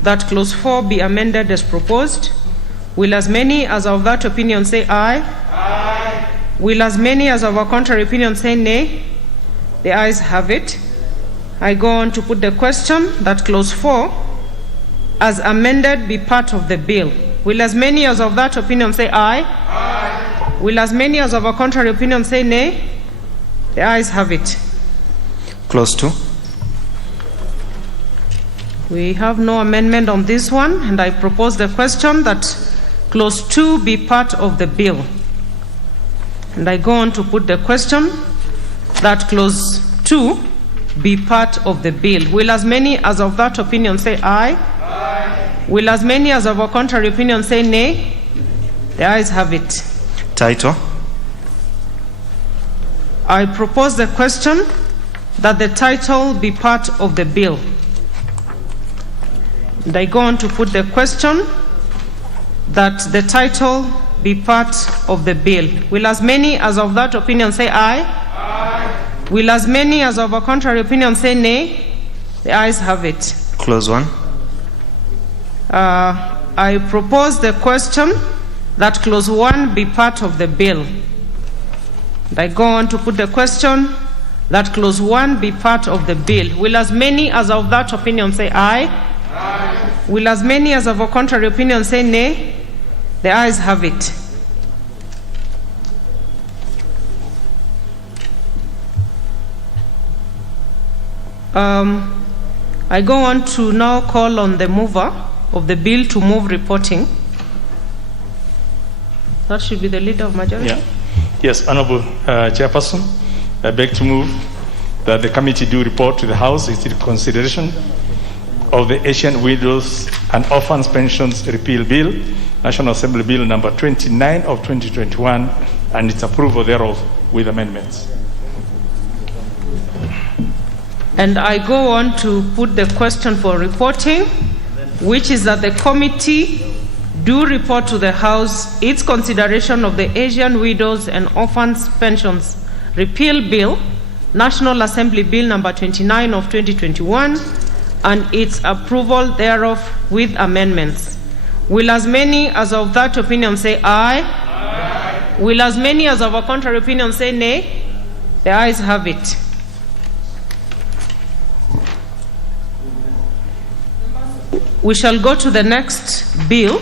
that clause 4 be amended as proposed. Will as many as of that opinion say aye? Aye. Will as many as of a contrary opinion say nay? The ayes have it. I go on to put the question that clause 4 as amended be part of the bill. Will as many as of that opinion say aye? Aye. Will as many as of a contrary opinion say nay? The ayes have it. Clause 2. We have no amendment on this one, and I propose the question that clause 2 be part of the bill. And I go on to put the question that clause 2 be part of the bill. Will as many as of that opinion say aye? Aye. Will as many as of a contrary opinion say nay? The ayes have it. Title. I propose the question that the title be part of the bill. And I go on to put the question that the title be part of the bill. Will as many as of that opinion say aye? Aye. Will as many as of a contrary opinion say nay? The ayes have it. Clause 1. I propose the question that clause 1 be part of the bill. And I go on to put the question that clause 1 be part of the bill. Will as many as of that opinion say aye? Aye. Will as many as of a contrary opinion say nay? The ayes have it. I go on to now call on the mover of the bill to move reporting. That should be the leader of majority. Yeah. Yes, Honorable Chairperson, I beg to move that the committee do report to the House its consideration of the Asian Widows and Orphans Pensions Repeal Bill, National Assembly Bill number 29 of 2021, and its approval thereof with amendments. And I go on to put the question for reporting, which is that the committee do report to the House its consideration of the Asian Widows and Orphans Pensions Repeal Bill, National Assembly Bill number 29 of 2021, and its approval thereof with amendments. Will as many as of that opinion say aye? Aye. Will as many as of a contrary opinion say nay? The ayes have it. We shall go to the next bill,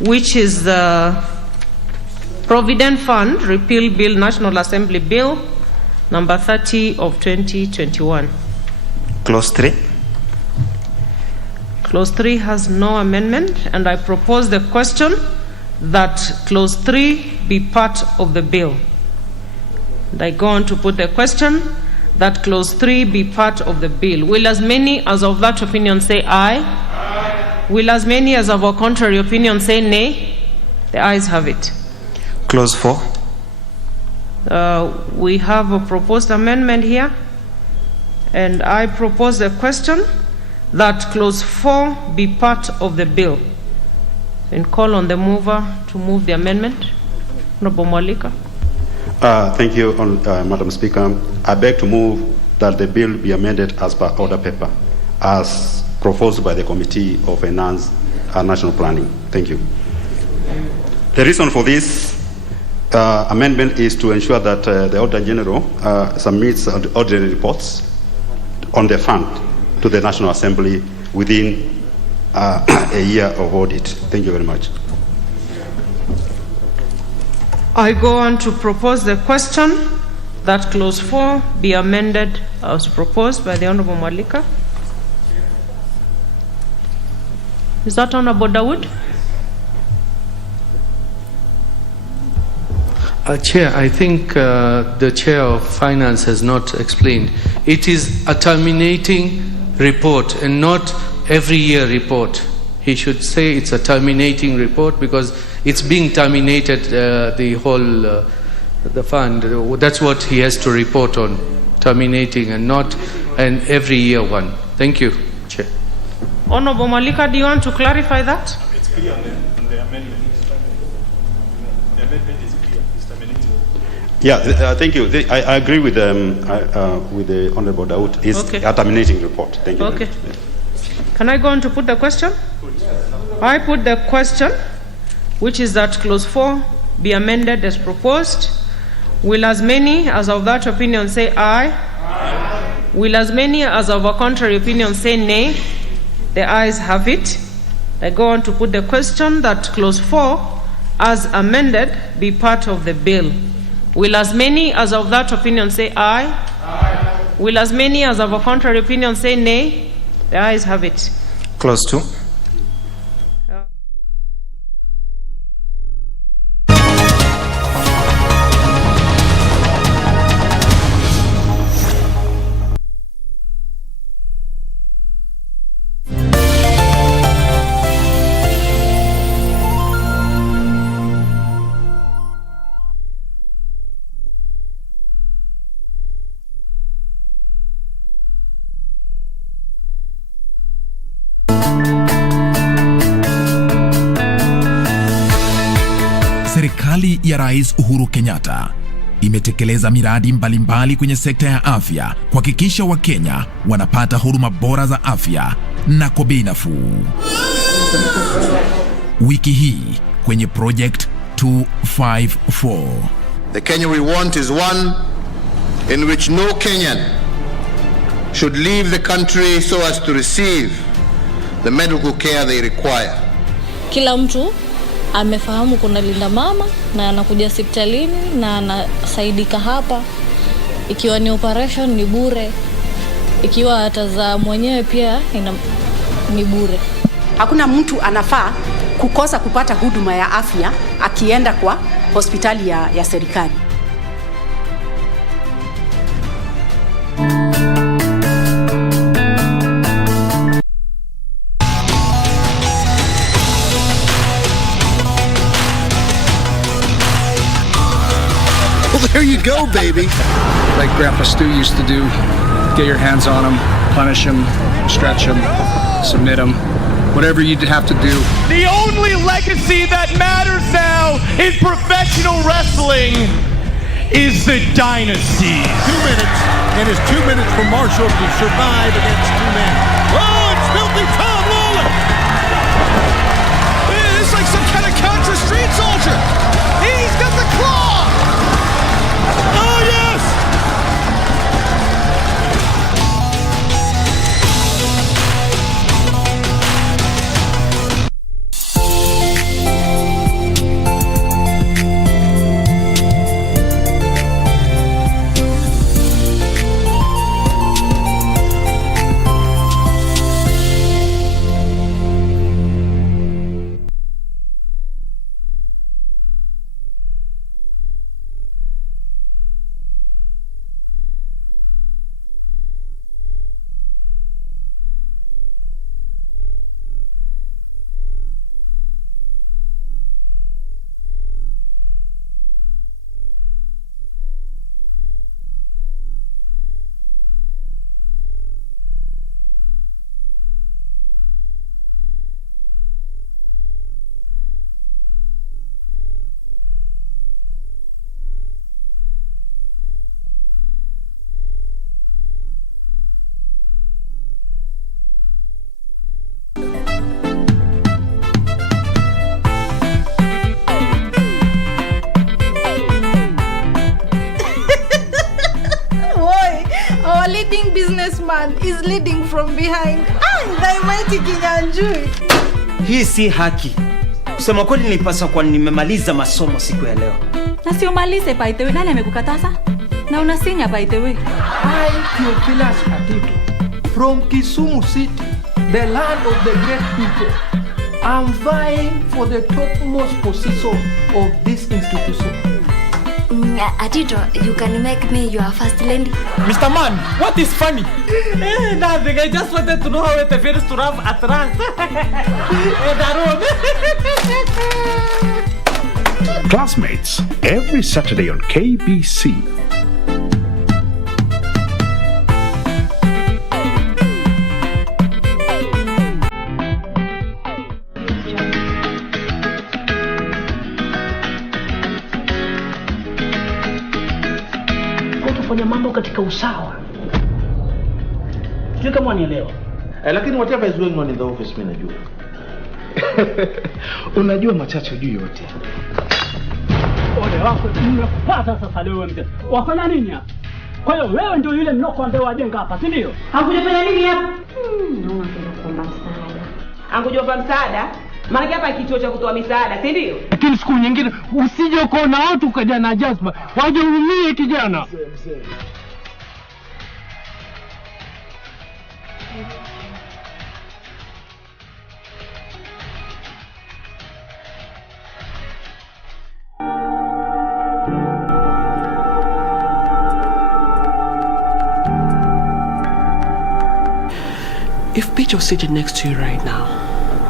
which is the Provident Fund Repeal Bill, National Assembly Bill number 30 of 2021. Clause 3. Clause 3 has no amendment, and I propose the question that clause 3 be part of the bill. And I go on to put the question that clause 3 be part of the bill. Will as many as of that opinion say aye? Aye. Will as many as of a contrary opinion say nay? The ayes have it. Clause 4. We have a proposed amendment here, and I propose the question that clause 4 be part of the bill. And call on the mover to move the amendment. Honorable Mwalika. Thank you, Madam Speaker. I beg to move that the bill be amended as per order paper, as proposed by the Committee of Finance and National Planning. Thank you. The reason for this amendment is to ensure that the Auditor General submits audited reports on the fund to the National Assembly within a year of audit. Thank you very much. I go on to propose the question that clause 4 be amended as proposed by the Honorable Mwalika. Is that Honorable Dawood? Chair, I think the Chair of Finance has not explained. It is a terminating report and not every year report. He should say it's a terminating report because it's being terminated, the whole the fund. That's what he has to report on, terminating, and not an every year one. Thank you, Chair. Honorable Malika, do you want to clarify that? It's clear on the amendment. The amendment is clear. It's terminating. Yeah, thank you. I agree with the Honorable Daud. It's a terminating report. Thank you. Okay. Can I go on to put the question? I put the question, which is that clause 4 be amended as proposed. Will as many as of that opinion say aye? Aye. Will as many as of a contrary opinion say nay? The ayes have it. I go on to put the question that clause 4 as amended be part of the bill. Will as many as of that opinion say aye? Aye. Will as many as of a contrary opinion say nay? The ayes have it. Clause 2. Serikali ya Rais Uhuru Kenyatta imetekeleza miradi mbalimbali kwenye sekta ya afya kuhakikisha Wakenya wanapata huduma bora za afya na kwa bei nafuu. Wiki hii kwenye Project 254. The Kenya we want is one in which no Kenyan should leave the country so as to receive the medical care they require. Kila mtu amefahamu kuna linda mama na anakuja hospitalini na anasaidika hapa. Ikiwa ni operation ni bure. Ikiwa atazaa mwenyewe pia ni bure. Hakuna mtu anafaa kukosa kupata huduma ya afya akienda kwa hospitali ya serikali. Well, there you go, baby. Like Grandpa Stu used to do, get your hands on them, punish them, stretch them, submit them, whatever you'd have to do. The only legacy that matters now in professional wrestling is the dynasty. 2 minutes, and it's 2 minutes for Marshall to survive against two men. Oh, it's Filthy Tom Lawler! It's like some kind of Contra street soldier. He's got the claw. Oh, yes! Our leading businessman is leading from behind. The mighty Kinyanjui. Hii si haki. Kusema kweli nilipaswa kwa nimemaliza masomo siku ya leo. Na sio malize by the way, nani amekukataza? Na unasinya by the way. I, Theophilus Atito, from Kisumu City, the land of the great people, I'm vying for the topmost position of this institution. Atito, you can make me your first lady. Mr. Man, what is funny? Nothing. I just wanted to know how it feels to have a trunk. Classmates, every Saturday on KBC. Kufanya mambo katika usawa. Sijui kama wanielewa. Lakini whatever is going on in the office mimi najua. Unajua machache juu yote. Ole wako nimekupata sasa leo mzee. Wafanya nini hapa? Kwa hiyo wewe ndio yule mnoko ambaye wajenga hapa, si ndio? Hakujafanya nini hapa? Naona tunakuomba msaada. Angujua msaada? Maana hapa kituo cha kutoa misaada, si ndio? Lakini siku nyingine usije ukaona watu kaja na jazba, waje umie kijana. If Peach was sitting next to you right now,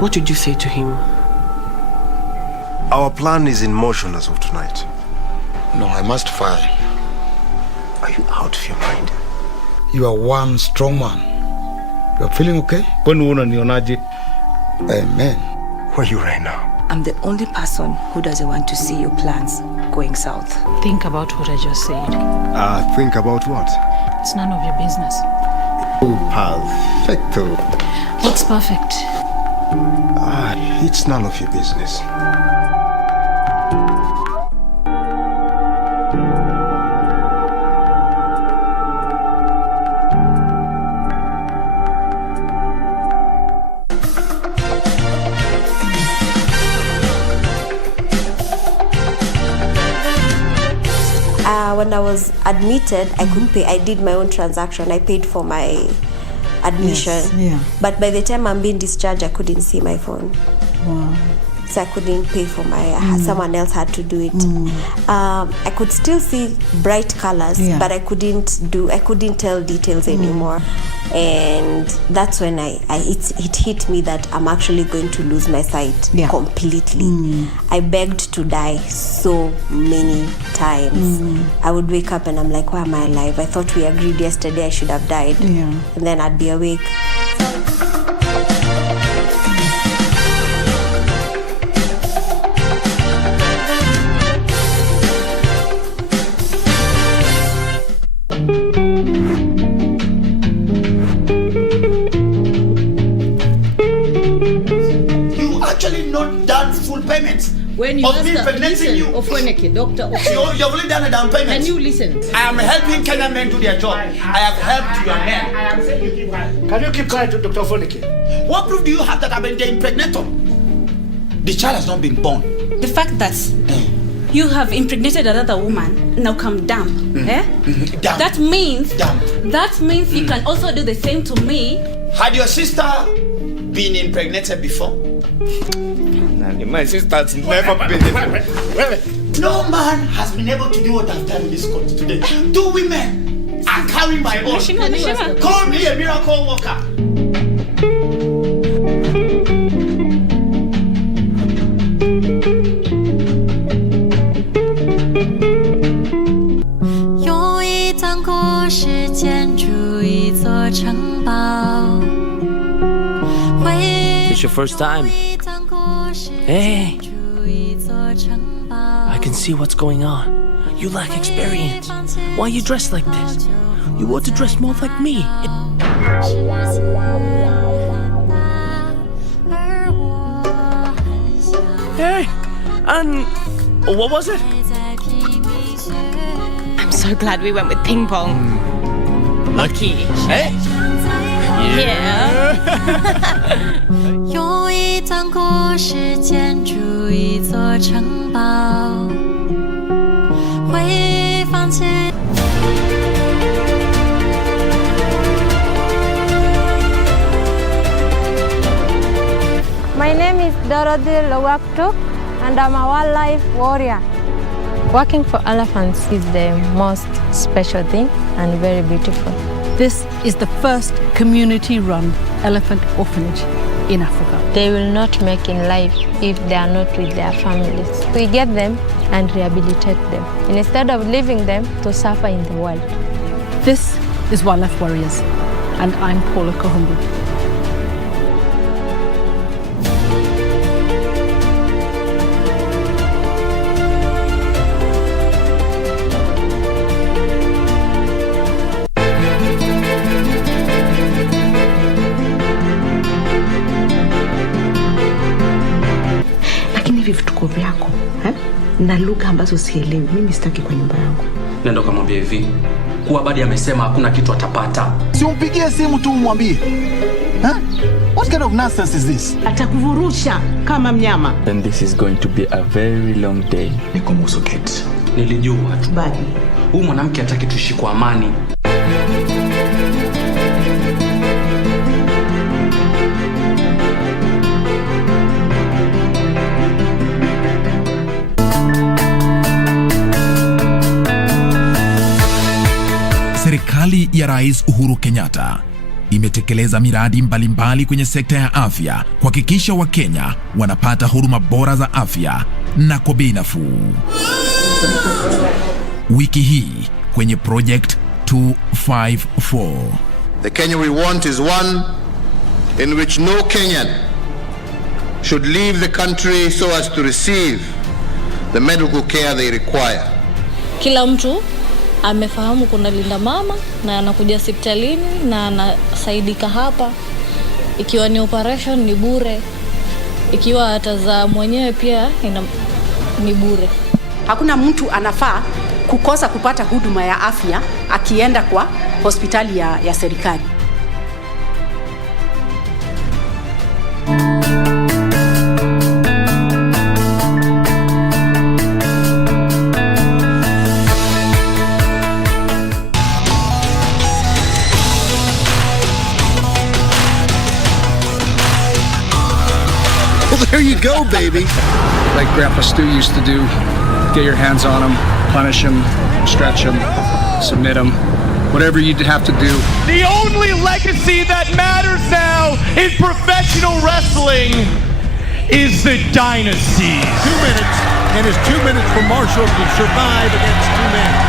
what would you say to him? Our plan is in motion as of tonight. No, I must fire. Are you out of your mind? You are one strong man. You are feeling okay? Amen. Where are you right now? I'm the only person who doesn't want to see your plans going south. Think about what I just said. Think about what? It's none of your business. Perfecto. What's perfect? It's none of your business. When I was admitted, I couldn't pay. I did my own transaction. I paid for my admission. Yes, yeah. But by the time I'm being discharged, I couldn't see my phone. Wow. So I couldn't pay for my, someone else had to do it. I could still see bright colors, but I couldn't tell details anymore. And that's when it hit me that I'm actually going to lose my sight completely. I begged to die so many times. I would wake up and I'm like, why am I alive? I thought we agreed yesterday I should have died. And then I'd be awake. Not done full payments. When you of me impregnating you. Of when a doctor. You've only done a down payment. Can you listen? I am helping Kenyan men do their job. I have helped your men. I am saying you keep quiet. Can you keep quiet, Dr. Fonike? What proof do you have that I've been the impregnator? The child has not been born. The fact that you have impregnated another woman, now come damp. Damp. That means you can also do the same to me. Had your sister been impregnated before? My sister's never been. No man has been able to do what I've done in this court today. 2 women are carrying my own. Call me a miracle worker. It's your first time. Hey, I can see what's going on. You lack experience. Why are you dressed like this? You ought to dress more like me. Hey, and what was it? I'm so glad we went with ping pong. Lucky. Hey? Yeah. 用一段故事建筑一座城堡，会放弃。My name is Dorothy Lowaktuk and I'm a wildlife warrior. Working for elephants is the most special thing and very beautiful. This is the first community-run elephant orphanage in Africa. They will not make in life if they are not with their families. We get them and rehabilitate them instead of leaving them to suffer in the wild. This is Wildlife Warriors, and I'm Paula Kahumbu. Vituko vyako na lugha ambazo sielewi, mimi sitaki kwa nyumba yangu. Nenda kamwambia hivi kuwa Badi amesema hakuna kitu atapata. Si umpigie simu tu umwambie. What kind of nonsense is this? Atakuvurusha kama mnyama. And this is going to be a very long day. Niko musoketi. Nilijua tu Badi. Huyu mwanamke hataki tuishi kwa amani. Serikali ya Rais Uhuru Kenyatta imetekeleza miradi mbalimbali kwenye sekta ya afya kuhakikisha Wakenya wanapata huduma bora za afya na kwa bei nafuu. Wiki hii kwenye Project 254. The Kenya we want is one in which no Kenyan should leave the country so as to receive the medical care they require. Kila mtu amefahamu kuna linda mama na anakuja hospitalini na anasaidika hapa. Ikiwa ni operation ni bure. Ikiwa atazaa mwenyewe pia ni bure. Hakuna mtu anafaa kukosa kupata huduma ya afya akienda kwa hospitali ya serikali. Well, there you go, baby. Like Grandpa Stu used to do. Get your hands on them, punish them, stretch them, submit them, whatever you'd have to do. The only legacy that matters now in professional wrestling is the dynasty. 2 minutes, and it's 2 minutes for Marshall to survive against 2 men.